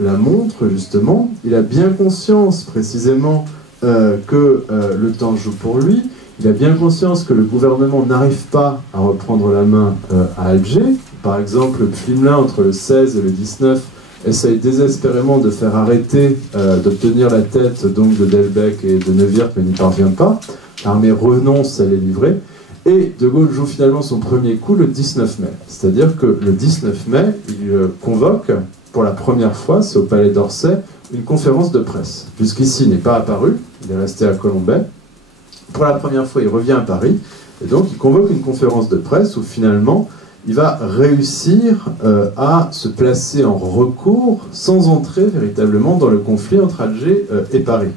la montre, justement. Il a bien conscience, précisément, que le temps joue pour lui. Il a bien conscience que le gouvernement n'arrive pas à reprendre la main à Alger. Par exemple, Pflimlin, entre le 16 et le 19, essaye désespérément de faire arrêter, d'obtenir la tête donc, de Delbecq et de Neuwirth, mais n'y parvient pas. L'armée renonce à les livrer. Et De Gaulle joue finalement son premier coup le 19 mai. C'est-à-dire que le 19 mai, il convoque, pour la première fois, c'est au Palais d'Orsay, une conférence de presse. Jusqu'ici, il n'est pas apparu, il est resté à Colombey. Pour la première fois, il revient à Paris, et donc il convoque une conférence de presse où finalement, il va réussir à se placer en recours sans entrer véritablement dans le conflit entre Alger et Paris.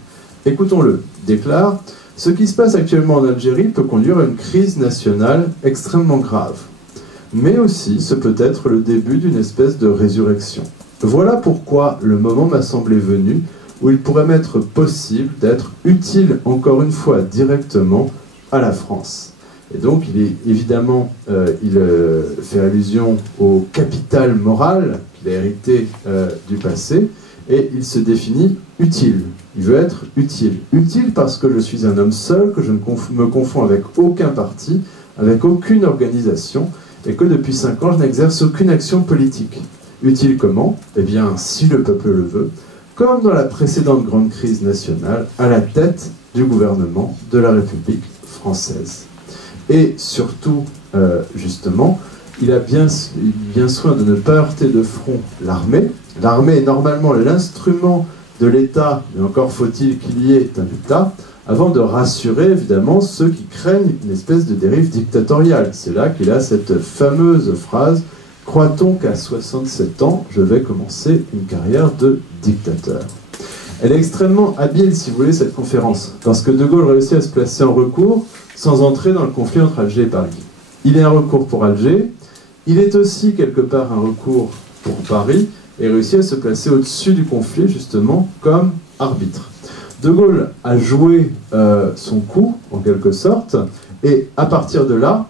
Écoutons-le, il déclare « Ce qui se passe actuellement en Algérie peut conduire à une crise nationale extrêmement grave. Mais aussi, ce peut être le début d'une espèce de résurrection. Voilà pourquoi le moment m'a semblé venu où il pourrait m'être possible d'être utile encore une fois directement à la France. » Et donc, il est évidemment, il fait allusion au capital moral qu'il a hérité du passé, et il se définit utile. Il veut être utile. Utile parce que je suis un homme seul, que je ne me confonds avec aucun parti, avec aucune organisation, et que depuis 5 ans, je n'exerce aucune action politique. Utile comment? Eh bien, si le peuple le veut, comme dans la précédente grande crise nationale, à la tête du gouvernement de la République française. Et surtout, justement, il a bien soin de ne pas heurter de front l'armée. L'armée est normalement l'instrument de l'État, mais encore faut-il qu'il y ait un État, avant de rassurer évidemment ceux qui craignent une espèce de dérive dictatoriale. C'est là qu'il a cette fameuse phrase « Croit-on qu'à 67 ans, je vais commencer une carrière de dictateur ?» Elle est extrêmement habile, si vous voulez, cette conférence, parce que De Gaulle réussit à se placer en recours sans entrer dans le conflit entre Alger et Paris. Il est un recours pour Alger, il est aussi quelque part un recours pour Paris, et réussit à se placer au-dessus du conflit, justement, comme arbitre. De Gaulle a joué son coup, en quelque sorte, et à partir de là,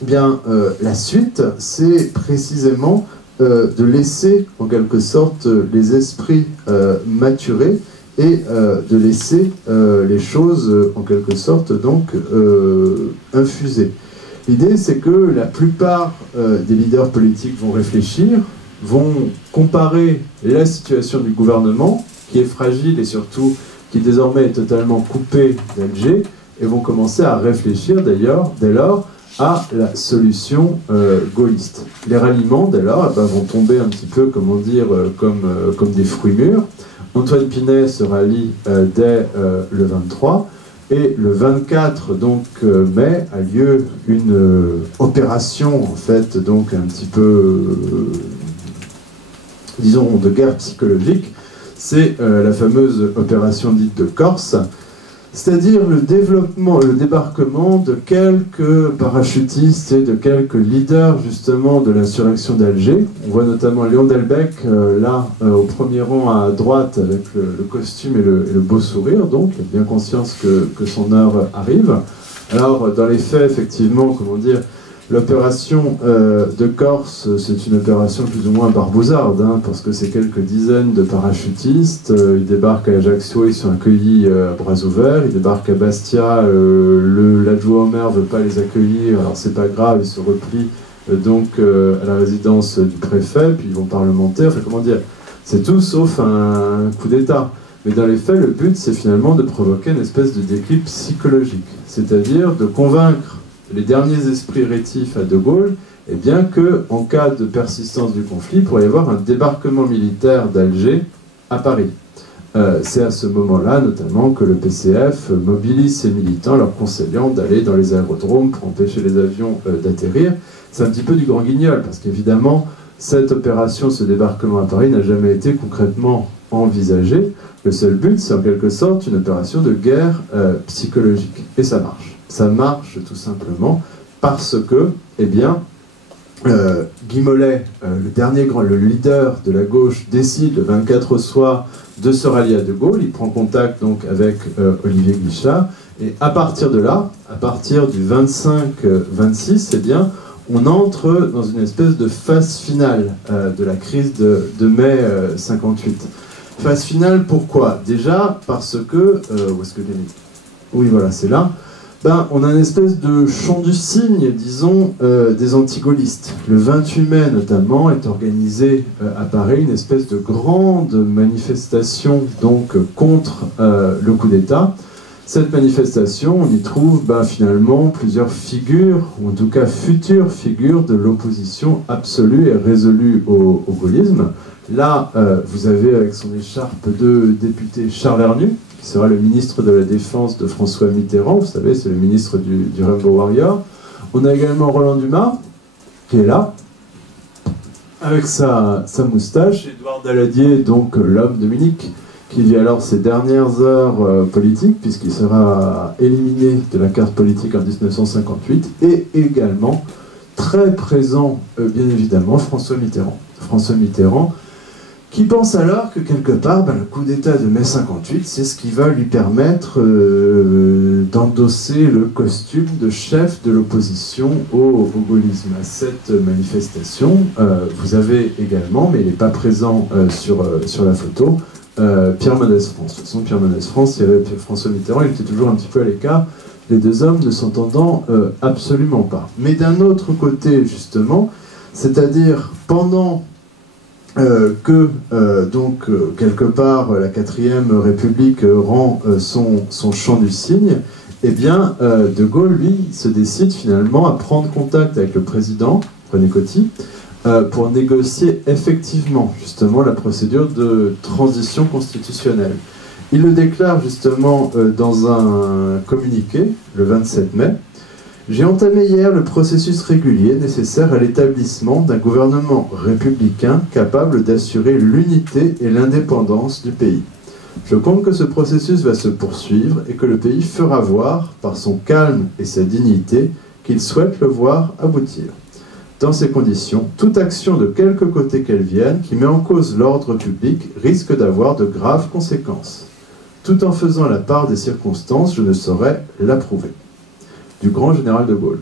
eh bien, la suite, c'est précisément de laisser, en quelque sorte, les esprits maturer, et de laisser les choses, en quelque sorte, donc, infuser. L'idée, c'est que la plupart des leaders politiques vont réfléchir, vont comparer la situation du gauvernement, qui est fragile et surtout qui désormais est totalement coupé d'Alger, et vont commencer à réfléchir d'ailleurs, dès lors, à la solution gaulliste. Les ralliements, dès lors, vont tomber un petit peu, comment dire, comme des fruits mûrs. Antoine Pinay se rallie dès le 23, et le 24 donc, mai a lieu une opération, en fait, donc un petit peu, disons, de guerre psychologique. C'est la fameuse opération dite de Corse, c'est-à-dire le débarquement de quelques parachutistes et de quelques leaders justement de l'insurrection d'Alger. On voit notamment Léon Delbecq là au premier rang à droite avec le costume et le beau sourire, donc il a bien conscience que son heure arrive. Alors dans les faits, effectivement, comment dire, l'opération de Corse, c'est une opération plus ou moins barbouzarde, hein, parce que c'est quelques dizaines de parachutistes. Ils débarquent à Ajaccio, ils sont accueillis à bras ouverts. Ils débarquent à Bastia, l'adjoint au maire ne veut pas les accueillir, alors c'est pas grave, ils se replient donc à la résidence du préfet, puis ils vont parlementer. Enfin, comment dire, c'est tout sauf un coup d'État. Mais dans les faits, le but, c'est finalement de provoquer une espèce de déclic psychologique, c'est-à-dire de convaincre les derniers esprits rétifs à De Gaulle, eh bien qu'en cas de persistance du conflit, il pourrait y avoir un débarquement militaire d'Alger à Paris. C'est à ce moment-là, notamment, que le PCF mobilise ses militants, leur conseillant d'aller dans les aérodromes pour empêcher les avions d'atterrir. C'est un petit peu du grand guignol, parce qu'évidemment, cette opération, ce débarquement à Paris, n'a jamais été concrètement envisagé. Le seul but, c'est en quelque sorte une opération de guerre psychologique. Et ça marche. Ça marche tout simplement parce que, eh bien, Guy Mollet, le leader de la gauche, décide le 24 au soir de se rallier à De Gaulle. Il prend contact donc avec Olivier Guichard. Et à partir de là, à partir du 25-26, eh bien, on entre dans une espèce de phase finale de la crise de mai 58. Phase finale, pourquoi? Déjà parce que... où est-ce que j'ai mis? Oui, voilà, c'est là. Ben, on a une espèce de chant du cygne, disons, des antigaullistes. Le 28 mai, notamment, est organisée à Paris une espèce de grande manifestation donc, contre le coup d'État. Cette manifestation, on y trouve finalement plusieurs figures, ou en tout cas futures figures de l'opposition absolue et résolue au gaullisme. Là, vous avez avec son écharpe de député Charles Hernu, qui sera le ministre de la Défense de François Mitterrand, vous savez, c'est le ministre du Rainbow Warrior. On a également Roland Dumas, qui est là, avec sa moustache, Édouard Daladier, donc l'homme de Munich, qui vit alors ses dernières heures politiques, puisqu'il sera éliminé de la carte politique en 1958, et également, très présent, bien évidemment, François Mitterrand. François Mitterrand, qui pense alors que quelque part, le coup d'État de mai 58, c'est ce qui va lui permettre d'endosser le costume de chef de l'opposition au gaullisme. À cette manifestation, vous avez également, mais il n'est pas présent sur la photo, Pierre Mendès France. De toute façon, Pierre Mendès France, il y avait François Mitterrand, il était toujours un petit peu à l'écart, les deux hommes ne s'entendant absolument pas. Mais d'un autre côté, justement, c'est-à-dire pendant quelque part la 4ème République rend son chant du cygne, eh bien De Gaulle, lui, se décide finalement à prendre contact avec le président, René Coty, pour négocier effectivement justement la procédure de transition constitutionnelle. Il le déclare justement dans un communiqué le 27 mai. J'ai entamé hier le processus régulier nécessaire à l'établissement d'un gouvernement républicain capable d'assurer l'unité et l'indépendance du pays. Je compte que ce processus va se poursuivre et que le pays fera voir, par son calme et sa dignité, qu'il souhaite le voir aboutir. Dans ces conditions, toute action de quelque côté qu'elle vienne qui met en cause l'ordre public risque d'avoir de graves conséquences. Tout en faisant la part des circonstances, je ne saurais l'approuver. Du grand général de Gaulle.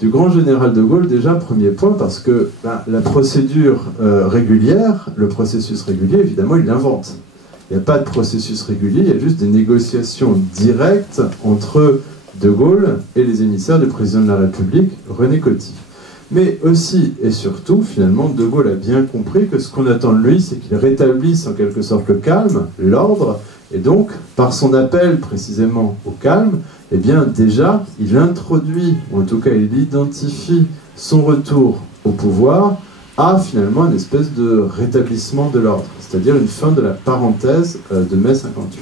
Du grand général de Gaulle, déjà, premier point, parce que la procédure régulière, le processus régulier, évidemment, il l'invente. Il n'y a pas de processus régulier, il y a juste des négociations directes entre de Gaulle et les émissaires du président de la République, René Coty. Mais aussi et surtout, finalement, de Gaulle a bien compris que ce qu'on attend de lui, c'est qu'il rétablisse en quelque sorte le calme, l'ordre, et donc, par son appel précisément au calme, eh bien déjà, il introduit, ou en tout cas il identifie son retour au pouvoir à finalement une espèce de rétablissement de l'ordre, c'est-à-dire une fin de la parenthèse de mai 58.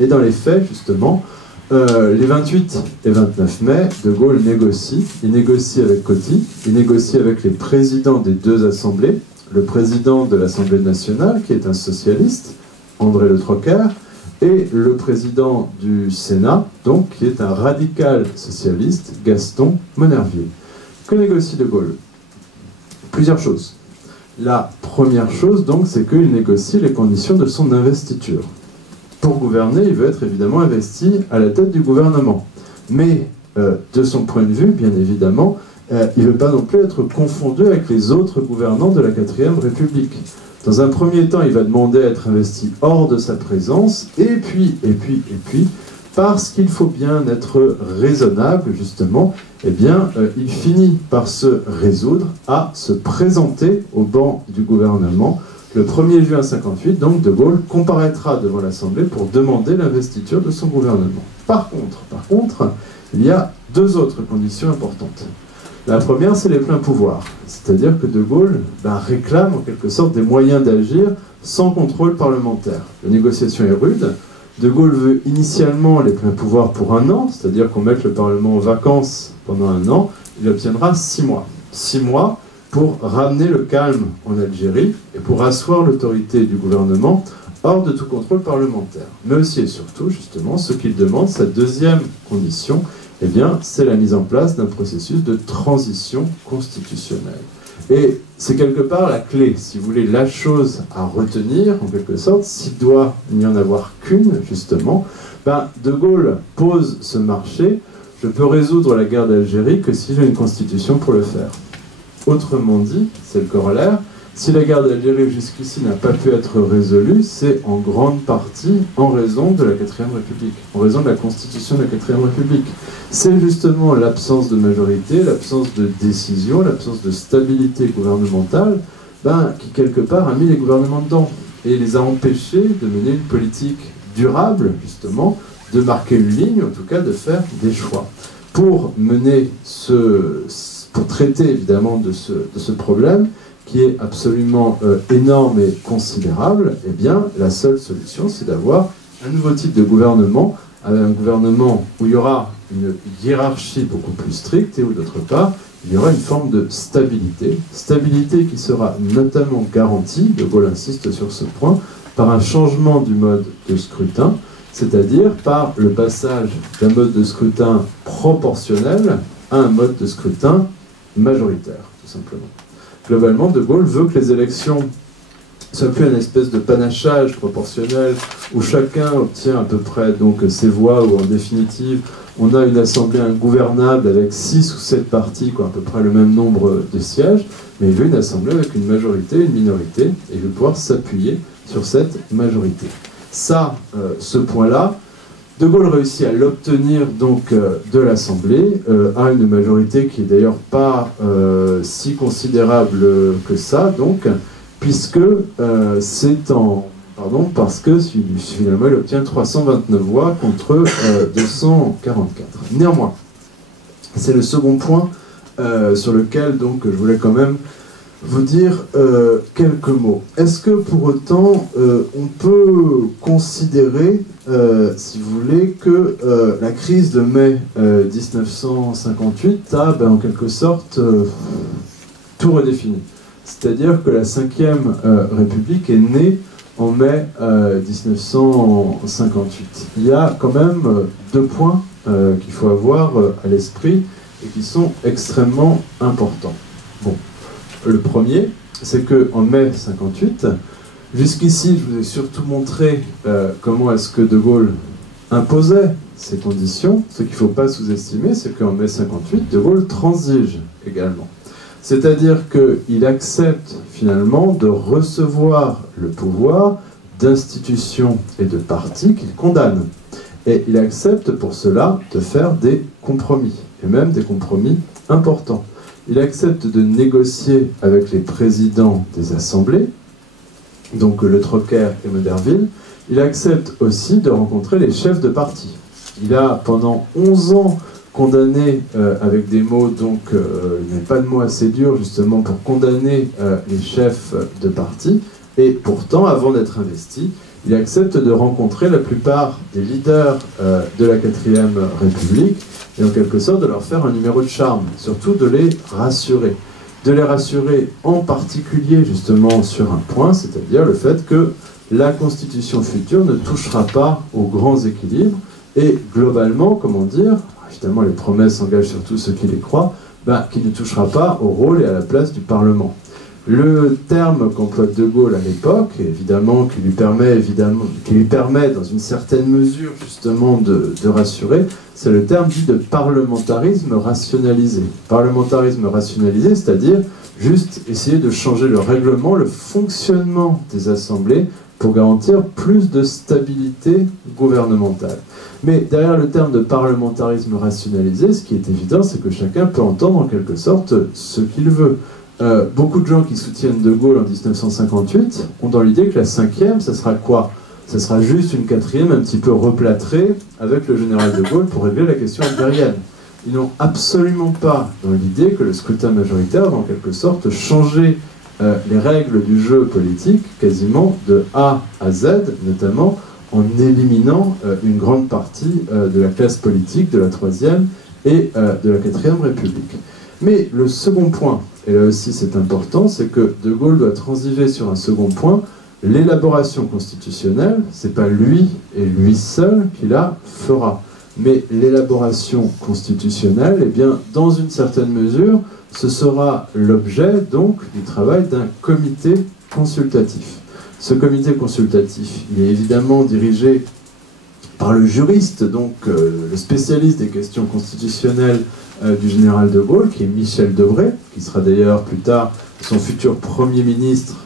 Et dans les faits, justement, les 28 et 29 mai, de Gaulle négocie. Il négocie avec Coty, il négocie avec les présidents des deux assemblées, le président de l'Assemblée nationale, qui est un socialiste, André Le Trocker, et le président du Sénat, donc, qui est un radical socialiste, Gaston Monnervier. Que négocie de Gaulle? Plusieurs choses. La première chose, donc, c'est qu'il négocie les conditions de son investiture. Pour gouverner, il veut être évidemment investi à la tête du gouvernement. Mais, de son point de vue, bien évidemment, il ne veut pas non plus être confondu avec les autres gouvernants de la 4ème République. Dans un premier temps, il va demander à être investi hors de sa présence, et puis, parce qu'il faut bien être raisonnable, justement, eh bien, il finit par se résoudre à se présenter au banc du gouvernement. Le 1er juin 58, donc, de Gaulle comparaîtra devant l'Assemblée pour demander l'investiture de son gouvernement. Par contre, il y a deux autres conditions importantes. La première, c'est les pleins pouvoirs. C'est-à-dire que de Gaulle réclame en quelque sorte des moyens d'agir sans contrôle parlementaire. La négociation est rude. De Gaulle veut initialement les pleins pouvoirs pour 1 an, c'est-à-dire qu'on mette le Parlement en vacances pendant 1 an. Il obtiendra 6 mois. 6 mois pour ramener le calme en Algérie et pour asseoir l'autorité du gouvernement hors de tout contrôle parlementaire. Mais aussi et surtout, justement, ce qu'il demande, sa deuxième condition, eh bien, c'est la mise en place d'un processus de transition constitutionnelle. Et c'est quelque part la clé, si vous voulez, la chose à retenir, en quelque sorte, s'il doit n'y en avoir qu'une, justement, ben, De Gaulle pose ce marché, je peux résoudre la guerre d'Algérie que si j'ai une constitution pour le faire. Autrement dit, c'est le corollaire, si la guerre d'Algérie jusqu'ici n'a pas pu être résolue, c'est en grande partie en raison de la 4ème République, en raison de la constitution de la 4ème République. C'est justement l'absence de majorité, l'absence de décision, l'absence de stabilité gouvernementale, ben, qui quelque part a mis les gouvernements dedans et les a empêchés de mener une politique durable, justement, de marquer une ligne, en tout cas de faire des choix. Pour mener pour traiter évidemment de ce problème, qui est absolument énorme et considérable, eh bien, la seule solution, c'est d'avoir un nouveau type de gouvernement, un gouvernement où il y aura une hiérarchie beaucoup plus stricte et où, d'autre part, il y aura une forme de stabilité qui sera notamment garantie, De Gaulle insiste sur ce point, par un changement du mode de scrutin, c'est-à-dire par le passage d'un mode de scrutin proportionnel à un mode de scrutin majoritaire, tout simplement. Globalement, De Gaulle veut que les élections soient plus une espèce de panachage proportionnel où chacun obtient à peu près donc ses voix, ou en définitive, on a une assemblée ingouvernable avec 6 ou 7 partis, quoi, à peu près le même nombre de sièges, mais il veut une assemblée avec une majorité, une minorité, et il veut pouvoir s'appuyer sur cette majorité. Ça, ce point-là, De Gaulle réussit à l'obtenir donc de l'Assemblée, à une majorité qui est d'ailleurs pas si considérable que ça, donc, puisque parce que finalement il obtient 329 voix contre 244. Néanmoins, c'est le second point sur lequel donc je voulais quand même vous dire quelques mots. Est-ce que pour autant on peut considérer, si vous voulez, que la crise de mai 1958 a en quelque sorte tout redéfini? C'est-à-dire que la 5e République est née en mai 1958. Il y a quand même 2 points qu'il faut avoir à l'esprit et qui sont extrêmement importants. Bon. Le premier, c'est qu'en mai 58, jusqu'ici, je vous ai surtout montré comment est-ce que De Gaulle imposait ces conditions. Ce qu'il ne faut pas sous-estimer, c'est qu'en mai 58, De Gaulle transige également. C'est-à-dire qu'il accepte finalement de recevoir le pouvoir d'institutions et de partis qu'il condamne. Et il accepte pour cela de faire des compromis, et même des compromis importants. Il accepte de négocier avec les présidents des assemblées, donc Le Trocker et Moderville. Il accepte aussi de rencontrer les chefs de parti. Il a pendant 11 ans condamné, avec des mots, donc il n'y a pas de mots assez durs justement pour condamner les chefs de parti, et pourtant, avant d'être investi, il accepte de rencontrer la plupart des leaders de la 4ème République, et en quelque sorte de leur faire un numéro de charme, surtout de les rassurer. De les rassurer en particulier justement sur un point, c'est-à-dire le fait que la Constitution future ne touchera pas aux grands équilibres, et globalement, comment dire, évidemment les promesses engagent surtout ceux qui les croient, qui ne touchera pas au rôle et à la place du Parlement. Le terme qu'emploie De Gaulle à l'époque, évidemment, qui lui permet dans une certaine mesure justement de rassurer, c'est le terme dit de parlementarisme rationalisé. Parlementarisme rationalisé, c'est-à-dire juste essayer de changer le règlement, le fonctionnement des assemblées pour garantir plus de stabilité gouvernementale. Mais derrière le terme de parlementarisme rationalisé, ce qui est évident, c'est que chacun peut entendre en quelque sorte ce qu'il veut. Beaucoup de gens qui soutiennent De Gaulle en 1958 ont dans l'idée que la 5e, ça sera quoi? Ça sera juste une 4e un petit peu replâtrée avec le général De Gaulle pour régler la question algérienne. Ils n'ont absolument pas dans l'idée que le scrutin majoritaire va en quelque sorte changer les règles du jeu politique quasiment de A à Z, notamment en éliminant une grande partie de la classe politique de la 3e et de la 4e République. Mais le second point, et là aussi c'est important, c'est que De Gaulle doit transiger sur un second point. L'élaboration constitutionnelle, c'est pas lui et lui seul qui la fera. Mais l'élaboration constitutionnelle, eh bien, dans une certaine mesure, ce sera l'objet donc du travail d'un comité consultatif. Ce comité consultatif, il est évidemment dirigé par le juriste, donc le spécialiste des questions constitutionnelles du général de Gaulle, qui est Michel Debré, qui sera d'ailleurs plus tard son futur Premier ministre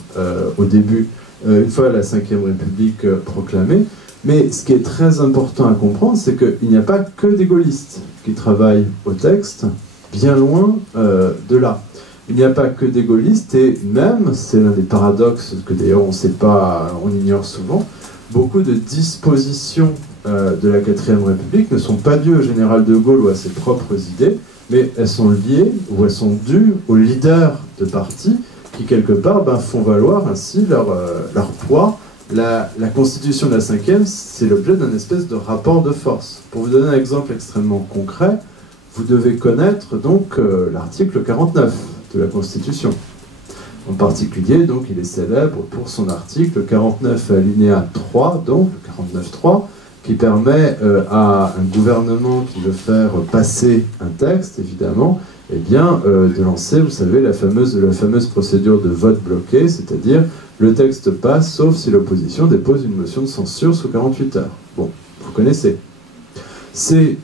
au début, une fois la Ve République proclamée. Mais ce qui est très important à comprendre, c'est qu'il n'y a pas que des gaullistes qui travaillent au texte, bien loin de là. Il n'y a pas que des gaullistes, et même, c'est l'un des paradoxes que d'ailleurs on ne sait pas, on ignore souvent, beaucoup de dispositions de la 4ème République ne sont pas dues au général de Gaulle ou à ses propres idées, mais elles sont liées ou elles sont dues aux leaders de partis qui, quelque part, font valoir ainsi leur poids. La constitution de la 5e, c'est l'objet d'un espèce de rapport de force. Pour vous donner un exemple extrêmement concret, vous devez connaître donc l'article 49 de la Constitution. En particulier, donc, il est célèbre pour son article 49 alinéa 3, donc le 49.3, qui permet à un gouvernement qui veut faire passer un texte, évidemment, eh bien, de lancer, vous savez, la fameuse procédure de vote bloqué, c'est-à-dire le texte passe, sauf si l'opposition dépose une motion de censure sous 48 heures. Bon, vous connaissez. C'est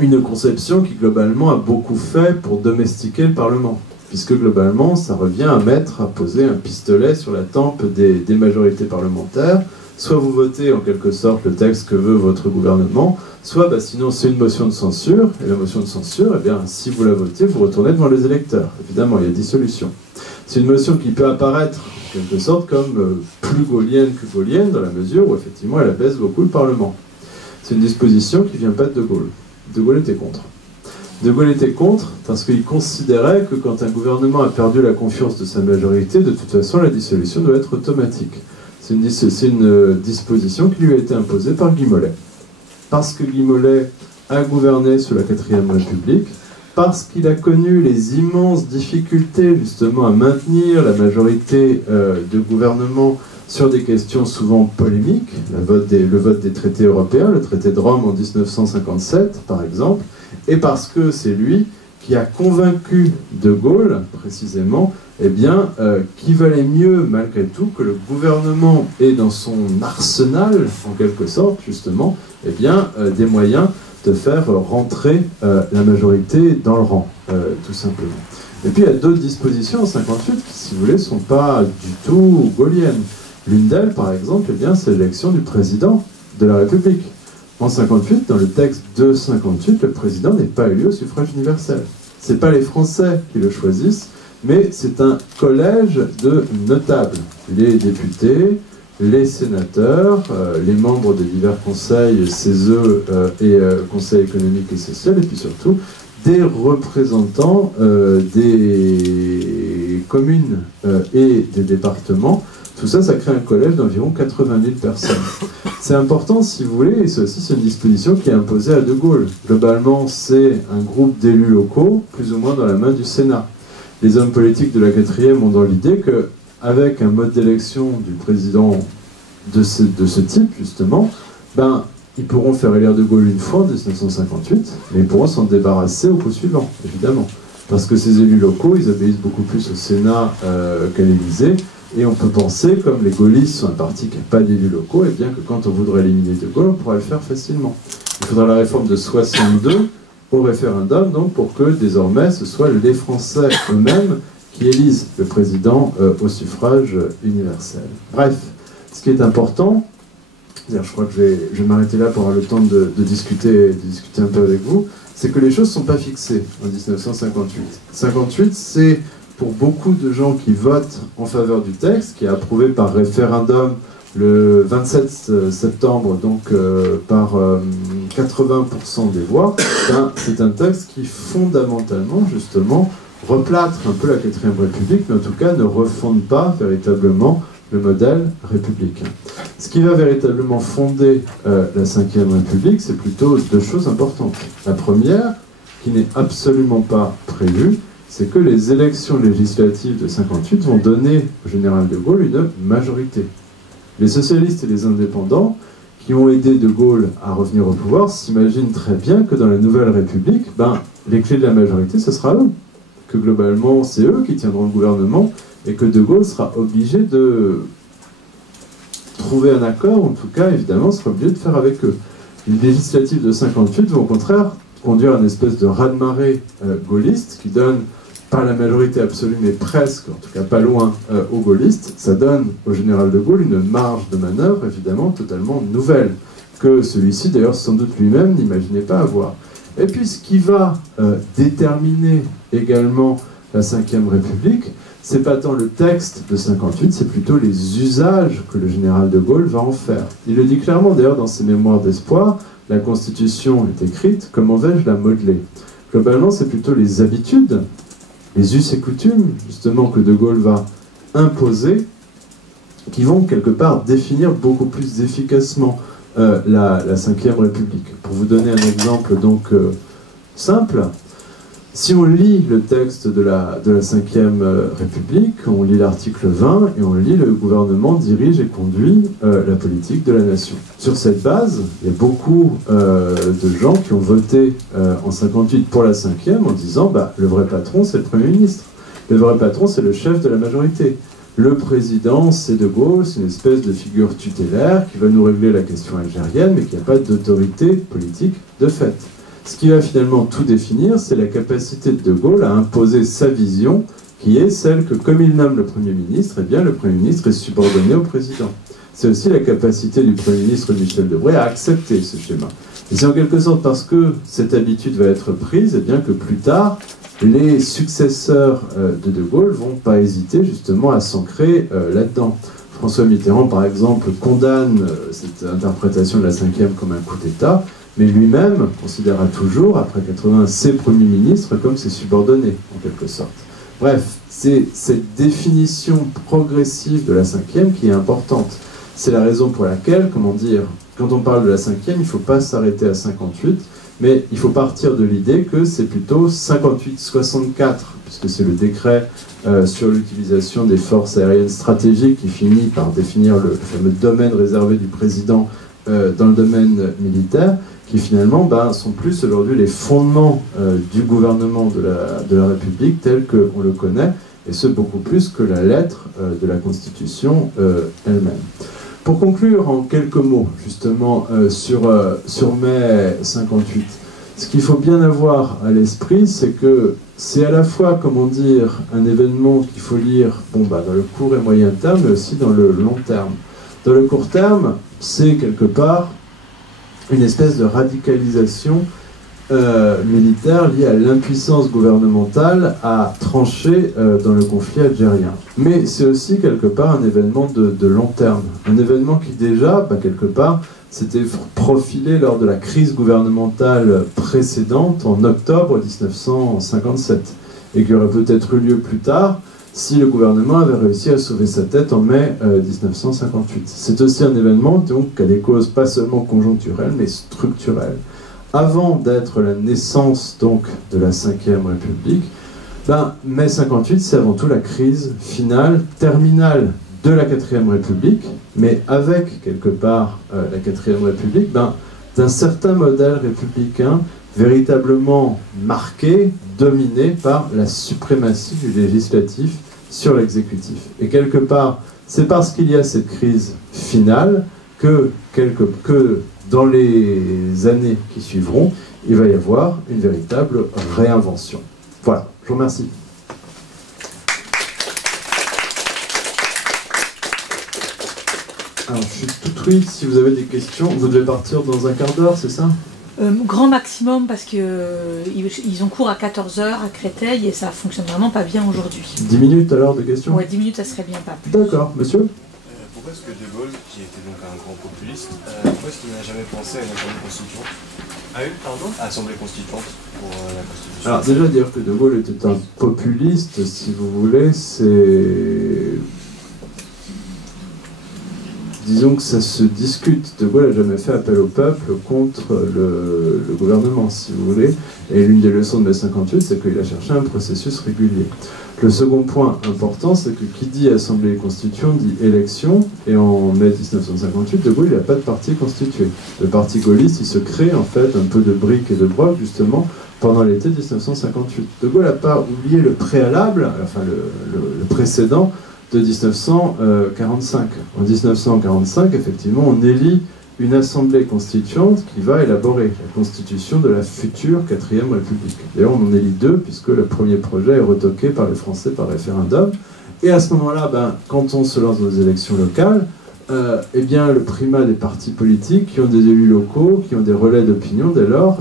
une conception qui, globalement, a beaucoup fait pour domestiquer le Parlement, puisque, globalement, ça revient à poser un pistolet sur la tempe des majorités parlementaires. Soit vous votez, en quelque sorte, le texte que veut votre gouvernement, soit, sinon, c'est une motion de censure, et la motion de censure, eh bien, si vous la votez, vous retournez devant les électeurs. Évidemment, il y a dissolution. C'est une motion qui peut apparaître, en quelque sorte, comme plus gaulienne que gaulienne, dans la mesure où, effectivement, elle abaisse beaucoup le Parlement. C'est une disposition qui ne vient pas de Gaulle. De Gaulle était contre. De Gaulle était contre parce qu'il considérait que quand un gouvernement a perdu la confiance de sa majorité, de toute façon, la dissolution doit être automatique. C'est une disposition qui lui a été imposée par Guy Mollet. Parce que Guy Mollet a gouverné sous la 4ème République, parce qu'il a connu les immenses difficultés justement à maintenir la majorité de gouvernement sur des questions souvent polémiques, le vote des traités européens, le traité de Rome en 1957 par exemple, et parce que c'est lui qui a convaincu de Gaulle, précisément, eh bien, qu'il valait mieux, malgré tout, que le gouvernement ait dans son arsenal, en quelque sorte, justement, eh bien, des moyens de faire rentrer la majorité dans le rang, tout simplement. Et puis, il y a d'autres dispositions en 58 qui, si vous voulez, ne sont pas du tout gauliennes. L'une d'elles, par exemple, eh bien, c'est l'élection du président de la République. En 58, dans le texte de 58, le président n'est pas élu au suffrage universel. Ce n'est pas les Français qui le choisissent, mais c'est un collège de notables. Les députés, les sénateurs, les membres des divers conseils, CESE et Conseil économique et social, et puis surtout des représentants des communes et des départements. Tout ça, ça crée un collège d'environ 80 000 personnes. C'est important, si vous voulez, et c'est aussi une disposition qui est imposée à De Gaulle. Globalement, c'est un groupe d'élus locaux, plus ou moins dans la main du Sénat. Les hommes politiques de la 4e ont dans l'idée qu'avec un mode d'élection du président de ce type, justement, ils pourront faire élire De Gaulle une fois en 1958, mais ils pourront s'en débarrasser au coup suivant, évidemment. Parce que ces élus locaux, ils obéissent beaucoup plus au Sénat qu'à l'Élysée, et on peut penser, comme les gaullistes sont un parti qui n'a pas d'élus locaux, et bien que quand on voudrait éliminer De Gaulle, on pourrait le faire facilement. Il faudra la réforme de 62 au référendum, donc pour que désormais ce soit les Français eux-mêmes qui élisent le président au suffrage universel. Bref, ce qui est important, je crois que je vais m'arrêter là pour avoir le temps de discuter un peu avec vous, c'est que les choses ne sont pas fixées en 1958. 58, c'est pour beaucoup de gens qui votent en faveur du texte, qui est approuvé par référendum le 27 septembre, donc par 80% des voix, c'est un texte qui fondamentalement, justement, replâtre un peu la 4ème République, mais en tout cas ne refonde pas véritablement le modèle républicain. Ce qui va véritablement fonder la 5e République, c'est plutôt deux choses importantes. La première, qui n'est absolument pas prévue, c'est que les élections législatives de 58 vont donner au général de Gaulle une majorité. Les socialistes et les indépendants, qui ont aidé De Gaulle à revenir au pouvoir s'imaginent très bien que dans la Nouvelle République, les clés de la majorité, ce sera eux. Que globalement, c'est eux qui tiendront le gouvernement et que De Gaulle sera obligé de trouver un accord, en tout cas, évidemment, sera obligé de faire avec eux. Les législatives de 58 vont au contraire conduire à une espèce de raz-de-marée gaulliste qui donne, pas la majorité absolue, mais presque, en tout cas pas loin, aux gaullistes. Ça donne au général de Gaulle une marge de manœuvre, évidemment, totalement nouvelle, que celui-ci, d'ailleurs, sans doute lui-même, n'imaginait pas avoir. Et puis, ce qui va déterminer également la Ve République, c'est pas tant le texte de 58, c'est plutôt les usages que le général de Gaulle va en faire. Il le dit clairement, d'ailleurs, dans ses mémoires d'espoir, la Constitution est écrite, comment vais-je la modeler? Globalement, c'est plutôt les habitudes, les us et coutumes, justement, que De Gaulle va imposer, qui vont quelque part définir beaucoup plus efficacement la Ve République. Pour vous donner un exemple donc simple, si on lit le texte de la Ve République, on lit l'article 20 et on lit le gouvernement dirige et conduit la politique de la nation. Sur cette base, il y a beaucoup de gens qui ont voté en 58 pour la 5e en disant le vrai patron c'est le Premier ministre, le vrai patron c'est le chef de la majorité. Le président, c'est De Gaulle, c'est une espèce de figure tutélaire qui va nous régler la question algérienne, mais qui n'a pas d'autorité politique de fait. Ce qui va finalement tout définir, c'est la capacité de Gaulle à imposer sa vision, qui est celle que, comme il nomme le Premier ministre, eh bien, le Premier ministre est subordonné au président. C'est aussi la capacité du Premier ministre Michel Debré à accepter ce schéma. Et c'est en quelque sorte parce que cette habitude va être prise, eh bien, que plus tard, les successeurs de Gaulle vont pas hésiter justement à s'ancrer là-dedans. François Mitterrand, par exemple, condamne cette interprétation de la 5e comme un coup d'État, mais lui-même considérera toujours, après 80, ses premiers ministres comme ses subordonnés, en quelque sorte. Bref, c'est cette définition progressive de la 5e qui est importante. C'est la raison pour laquelle, comment dire, quand on parle de la 5e, il ne faut pas s'arrêter à 58, mais il faut partir de l'idée que c'est plutôt 58-64, puisque c'est le décret sur l'utilisation des forces aériennes stratégiques qui finit par définir le fameux domaine réservé du président dans le domaine militaire, qui finalement sont plus aujourd'hui les fondements du gouvernement de la République tel qu'on le connaît, et ce beaucoup plus que la lettre de la Constitution elle-même. Pour conclure en quelques mots, justement, sur mai 58, ce qu'il faut bien avoir à l'esprit, c'est que c'est à la fois, comment dire, un événement qu'il faut lire dans le court et moyen terme, mais aussi dans le long terme. Dans le court terme, c'est quelque part une espèce de radicalisation militaire liée à l'impuissance gouvernementale à trancher dans le conflit algérien. Mais c'est aussi quelque part un événement de long terme. Un événement qui déjà, quelque part, s'était profilé lors de la crise gouvernementale précédente en octobre 1957 et qui aurait peut-être eu lieu plus tard si le gouvernement avait réussi à sauver sa tête en mai 1958. C'est aussi un événement donc, qui a des causes pas seulement conjoncturelles mais structurelles. Avant d'être la naissance donc de la Ve République, mai 58 c'est avant tout la crise finale, terminale de la Quatrième République, mais avec quelque part la Quatrième République, d'un certain modèle républicain véritablement marqué, dominé par la suprématie du législatif sur l'exécutif. Et quelque part, c'est parce qu'il y a cette crise finale que dans les années qui suivront, il va y avoir une véritable réinvention. Voilà, je vous remercie. Alors, je suis tout oui, si vous avez des questions, vous devez partir dans un quart d'heure, c'est ça? Grand maximum, parce qu'ils ont cours à 14h à Créteil et ça fonctionne vraiment pas bien aujourd'hui. 10 minutes alors de questions? Ouais, 10 minutes, ça serait bien, pas plus. D'accord, monsieur? Pourquoi est-ce que De Gaulle, qui était donc un grand populiste, pourquoi est-ce qu'il n'a jamais pensé à une assemblée constituante? Ah oui, pardon? Assemblée constituante pour la Constitution. Alors déjà dire que De Gaulle était un populiste, si vous voulez, c'est disons que ça se discute. De Gaulle n'a jamais fait appel au peuple contre le gouvernement, si vous voulez. Et l'une des leçons de mai 58, c'est qu'il a cherché un processus régulier. Le second point important, c'est que qui dit Assemblée constituante dit élection, et en mai 1958, De Gaulle, il n'a pas de parti constitué. Le parti gaulliste, il se crée en fait un peu de briques et de broc, justement, pendant l'été 1958. De Gaulle n'a pas oublié le préalable, enfin le précédent, de 1945. En 1945, effectivement, on élit une assemblée constituante qui va élaborer la constitution de la future 4e République. D'ailleurs, on en élit deux, puisque le premier projet est retoqué par les Français par référendum. Et à ce moment-là, quand on se lance dans les élections locales, eh bien, le primat des partis politiques qui ont des élus locaux, qui ont des relais d'opinion, dès lors,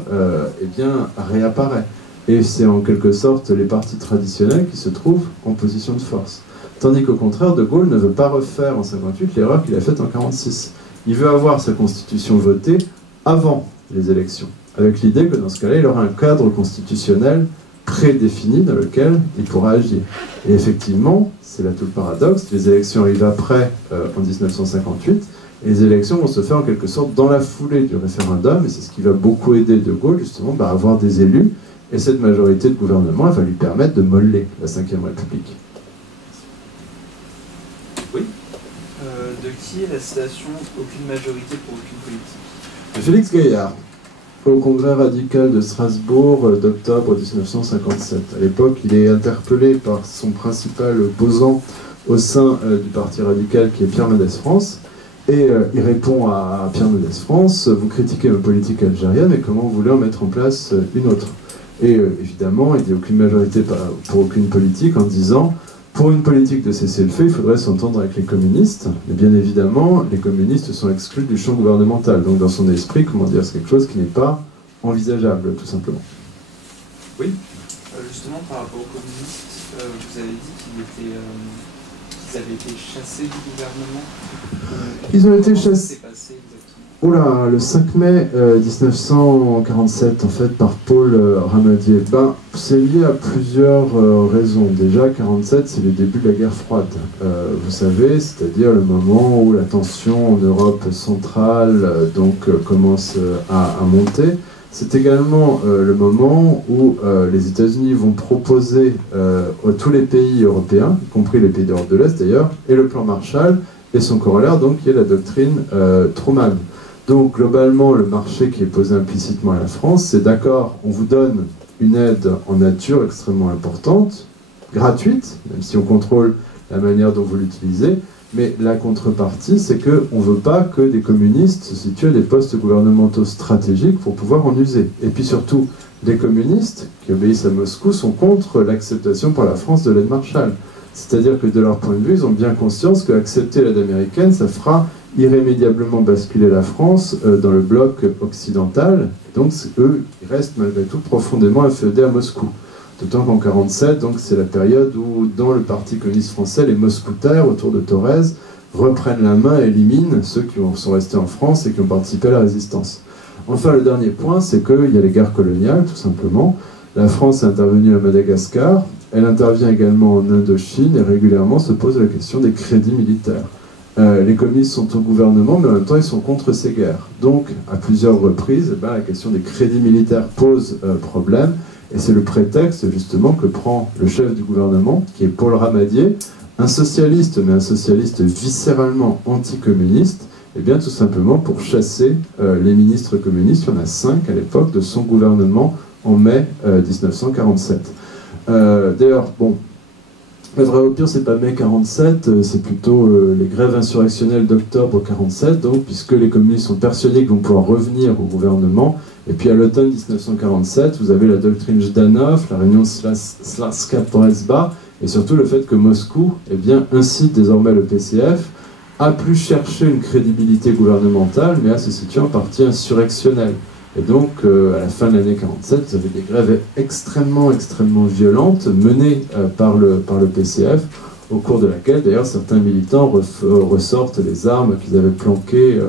eh bien, réapparaît. Et c'est en quelque sorte les partis traditionnels qui se trouvent en position de force. Tandis qu'au contraire, De Gaulle ne veut pas refaire en 1958 l'erreur qu'il a faite en 1946. Il veut avoir sa constitution votée avant les élections, avec l'idée que dans ce cas-là, il aura un cadre constitutionnel prédéfini dans lequel il pourra agir. Et effectivement, c'est là tout le paradoxe, les élections arrivent après, en 1958, et les élections vont se faire en quelque sorte dans la foulée du référendum, et c'est ce qui va beaucoup aider De Gaulle, justement, à avoir des élus, et cette majorité de gouvernement, elle va lui permettre de moller la 5e République. De qui est la citation « aucune majorité pour aucune politique » De Félix Gaillard, au congrès radical de Strasbourg d'octobre 1957. À l'époque, il est interpellé par son principal opposant au sein du parti radical qui est Pierre Mendès France, et il répond à Pierre Mendès France: vous critiquez ma politique algérienne, mais comment vous voulez en mettre en place une autre? Et évidemment, il dit aucune majorité pour aucune politique, en disant: pour une politique de cessez-le-feu, il faudrait s'entendre avec les communistes, mais bien évidemment, les communistes sont exclus du champ gouvernemental. Donc dans son esprit, comment dire, c'est quelque chose qui n'est pas envisageable, tout simplement. Oui. Justement, par rapport aux communistes, vous avez dit qu'ils avaient été chassés du gouvernement. Ils ont été chassés. Oula, le 5 mai 1947, en fait, par Paul Ramadier. C'est lié à plusieurs raisons. Déjà, 1947, c'est le début de la guerre froide. Vous savez, c'est-à-dire le moment où la tension en Europe centrale commence à monter. C'est également le moment où les États-Unis vont proposer à tous les pays européens, y compris les pays d'Europe de l'Est d'ailleurs, et le plan Marshall et son corollaire, donc, qui est la doctrine Truman. Donc, globalement, le marché qui est posé implicitement à la France, c'est d'accord, on vous donne une aide en nature extrêmement importante, gratuite, même si on contrôle la manière dont vous l'utilisez, mais la contrepartie, c'est qu'on ne veut pas que des communistes se situent à des postes gouvernementaux stratégiques pour pouvoir en user. Et puis surtout, les communistes, qui obéissent à Moscou, sont contre l'acceptation par la France de l'aide Marshall. C'est-à-dire que de leur point de vue, ils ont bien conscience qu'accepter l'aide américaine, ça fera irrémédiablement basculer la France dans le bloc occidental. Donc eux, ils restent malgré tout profondément inféodés à Moscou. D'autant qu'en 1947, c'est la période où, dans le Parti communiste français, les mousquetaires autour de Thorez reprennent la main et éliminent ceux qui sont restés en France et qui ont participé à la résistance. Enfin, le dernier point, c'est qu'il y a les guerres coloniales, tout simplement. La France est intervenue à Madagascar, elle intervient également en Indochine et régulièrement se pose la question des crédits militaires. Les communistes sont au gouvernement, mais en même temps, ils sont contre ces guerres. Donc, à plusieurs reprises, la question des crédits militaires pose problème, et c'est le prétexte, justement, que prend le chef du gouvernement, qui est Paul Ramadier, un socialiste, mais un socialiste viscéralement anticommuniste, et bien tout simplement pour chasser les ministres communistes, il y en a 5 à l'époque, de son gouvernement en mai 1947. D'ailleurs, le vrai au pire, c'est pas mai 47, c'est plutôt les grèves insurrectionnelles d'octobre 47, donc, puisque les communistes sont persuadés qu'ils vont pouvoir revenir au gouvernement. Et puis à l'automne 1947, vous avez la doctrine Jdanov, la réunion Slavska-Poresba, et surtout le fait que Moscou incite désormais le PCF à plus chercher une crédibilité gouvernementale, mais à se situer en partie insurrectionnelle. Et donc, à la fin de l'année 47, vous avez des grèves extrêmement violentes menées par le PCF, au cours de laquelle, d'ailleurs, certains militants ressortent les armes qu'ils avaient planquées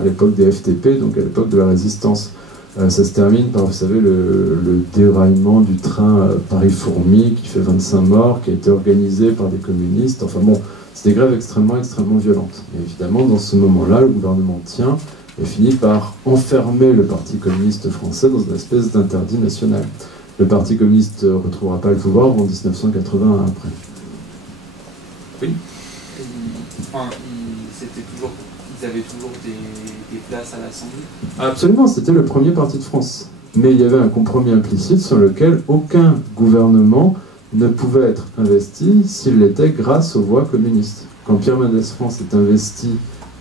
à l'époque des FTP, donc à l'époque de la résistance. Ça se termine par, vous savez, le déraillement du train Paris-Fourmi, qui fait 25 morts, qui a été organisé par des communistes. Enfin bon, C'est des grèves extrêmement violentes. Et évidemment, dans ce moment-là, le gouvernement tient et finit par enfermer le Parti communiste français dans une espèce d'interdit national. Le Parti communiste ne retrouvera pas le pouvoir en 1981 après. Oui. Ils avaient toujours des places à l'Assemblée. Absolument, c'était le premier parti de France. Mais il y avait un compromis implicite sur lequel aucun gouvernement ne pouvait être investi s'il l'était grâce aux voix communistes. Quand Pierre Mendès France est investi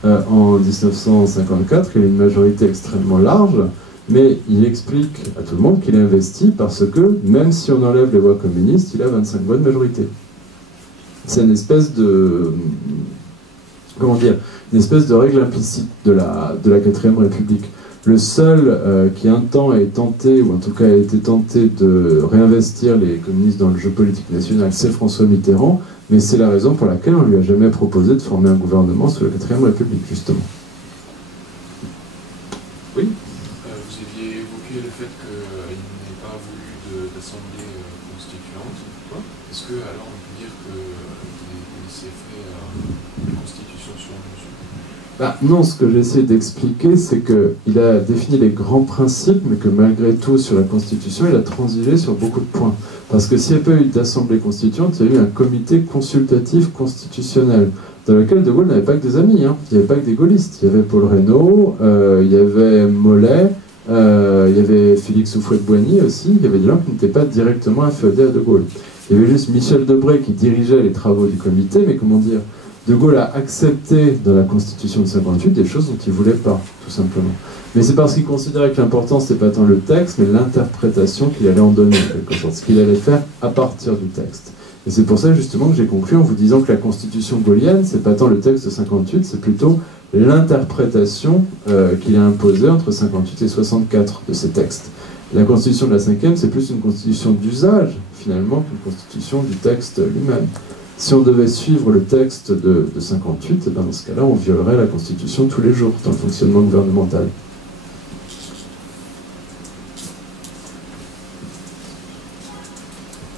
en 1954, il a une majorité extrêmement large, mais il explique à tout le monde qu'il est investi parce que, même si on enlève les voix communistes, il a 25 voix de majorité. C'est une espèce de... comment dire, une espèce de règle implicite de la 4ème République. Le seul qui un temps a tenté, ou en tout cas a été tenté de réinvestir les communistes dans le jeu politique national, c'est François Mitterrand, mais c'est la raison pour laquelle on ne lui a jamais proposé de former un gouvernement sous la 4ème République, justement. Oui. Vous aviez évoqué le fait qu'il n'ait pas voulu d'assemblée constituante. Est-ce que alors on peut dire qu'il s'est fait une constitution sur mesure? Non, ce que j'essaie d'expliquer, c'est qu'il a défini les grands principes, mais que malgré tout, sur la Constitution, il a transigé sur beaucoup de points. Parce que s'il n'y a pas eu d'assemblée constituante, il y a eu un comité consultatif constitutionnel, dans lequel De Gaulle n'avait pas que des amis, hein. Il n'y avait pas que des gaullistes. Il y avait Paul Reynaud, il y avait Mollet, il y avait Félix Houphouët-Boigny aussi, il y avait des gens qui n'étaient pas directement affiliés à De Gaulle. Il y avait juste Michel Debré qui dirigeait les travaux du comité, mais comment dire, De Gaulle a accepté dans la Constitution de 58 des choses dont il ne voulait pas, tout simplement. Mais c'est parce qu'il considérait que l'important, ce n'était pas tant le texte, mais l'interprétation qu'il allait en donner, en quelque sorte, ce qu'il allait faire à partir du texte. Et c'est pour ça, justement, que j'ai conclu en vous disant que la Constitution gaulienne, c'est pas tant le texte de 58, c'est plutôt l'interprétation qu'il a imposée entre 58 et 64 de ces textes. La Constitution de la 5e, c'est plus une constitution d'usage, finalement, qu'une constitution du texte lui-même. Si on devait suivre le texte de 58, ben dans ce cas-là, on violerait la Constitution tous les jours dans le fonctionnement gouvernemental.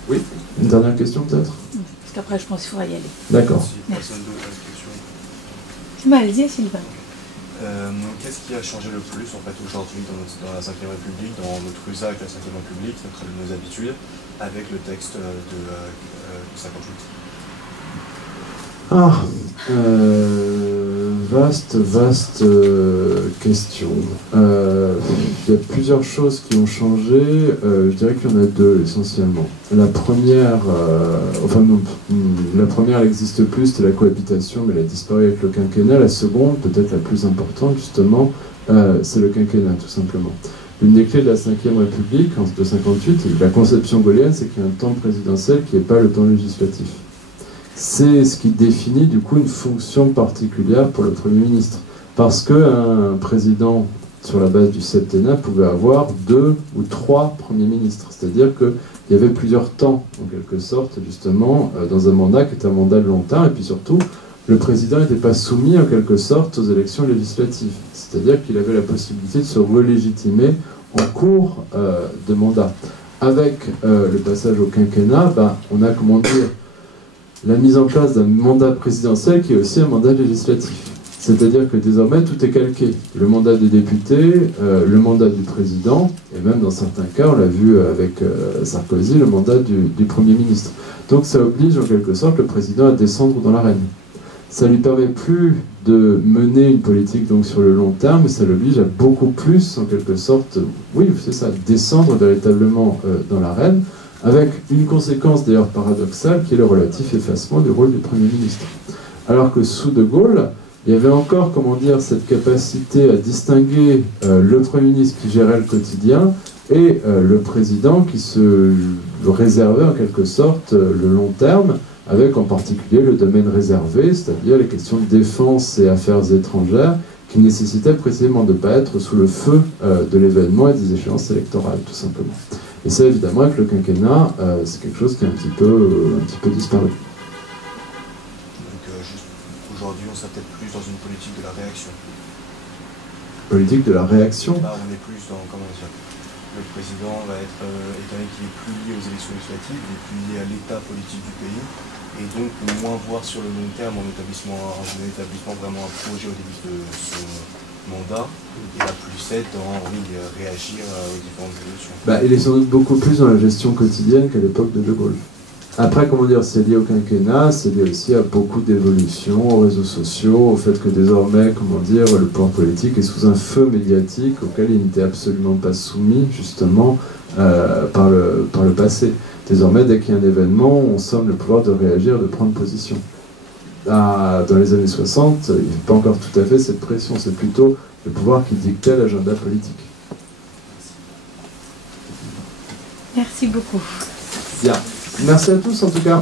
Oui, une dernière question peut-être? Parce qu'après, je pense qu'il faudra y aller. D'accord. Si personne d'autre a une question. Allez-y, Sylvain. Qu'est-ce qui a changé le plus en fait aujourd'hui dans la 5ème République, dans notre usage de la 5ème République, nos habitudes, avec le texte de 58? Vaste question. Il y a plusieurs choses qui ont changé. Je dirais qu'il y en a deux essentiellement. La première, la première elle n'existe plus, c'était la cohabitation, mais elle a disparu avec le quinquennat. La seconde, peut-être la plus importante justement, c'est le quinquennat tout simplement. Une des clés de la 5ème République, de 58, la conception gaullienne, c'est qu'il y a un temps présidentiel qui n'est pas le temps législatif. C'est ce qui définit du coup une fonction particulière pour le Premier ministre. Parce qu'un président, sur la base du septennat, pouvait avoir 2 ou 3 premiers ministres. C'est-à-dire qu'il y avait plusieurs temps, en quelque sorte, justement, dans un mandat qui était un mandat de long terme. Et puis surtout, le président n'était pas soumis, en quelque sorte, aux élections législatives. C'est-à-dire qu'il avait la possibilité de se relégitimer en cours de mandat. Avec le passage au quinquennat, on a, comment dire, la mise en place d'un mandat présidentiel qui est aussi un mandat législatif. C'est-à-dire que désormais, tout est calqué. Le mandat des députés, le mandat du président, et même dans certains cas, on l'a vu avec Sarkozy, le mandat du Premier ministre. Donc ça oblige en quelque sorte le président à descendre dans l'arène. Ça ne lui permet plus de mener une politique donc, sur le long terme, mais ça l'oblige à beaucoup plus, en quelque sorte, oui, c'est ça, descendre véritablement dans l'arène, avec une conséquence d'ailleurs paradoxale qui est le relatif effacement du rôle du Premier ministre. Alors que sous De Gaulle, il y avait encore, comment dire, cette capacité à distinguer le Premier ministre qui gérait le quotidien et le président qui se réservait en quelque sorte le long terme, avec en particulier le domaine réservé, c'est-à-dire les questions de défense et affaires étrangères, qui nécessitaient précisément de ne pas être sous le feu de l'événement et des échéances électorales, tout simplement. Et ça, évidemment, avec le quinquennat, c'est quelque chose qui est un petit peu disparu. Donc, aujourd'hui, on serait peut-être plus dans une politique de la réaction. Politique de la réaction? Là, on est plus dans, comment dire, le président va être, étant donné qu'il est plus lié aux élections législatives, il est plus lié à l'état politique du pays, et donc moins voir sur le long terme en établissement vraiment un projet au début de son mandat, et va plus être dans réagir aux différentes évolutions. Il est sans doute beaucoup plus dans la gestion quotidienne qu'à l'époque de De Gaulle. Après, comment dire, c'est lié au quinquennat, c'est lié aussi à beaucoup d'évolutions, aux réseaux sociaux, au fait que désormais, comment dire, le pouvoir politique est sous un feu médiatique auquel il n'était absolument pas soumis, justement, par le passé. Désormais, dès qu'il y a un événement, on somme le pouvoir de réagir, de prendre position. Dans les années 60, il n'y avait pas encore tout à fait cette pression, c'est plutôt le pouvoir qui dictait l'agenda politique. Merci beaucoup. Bien. Merci à tous en tout cas.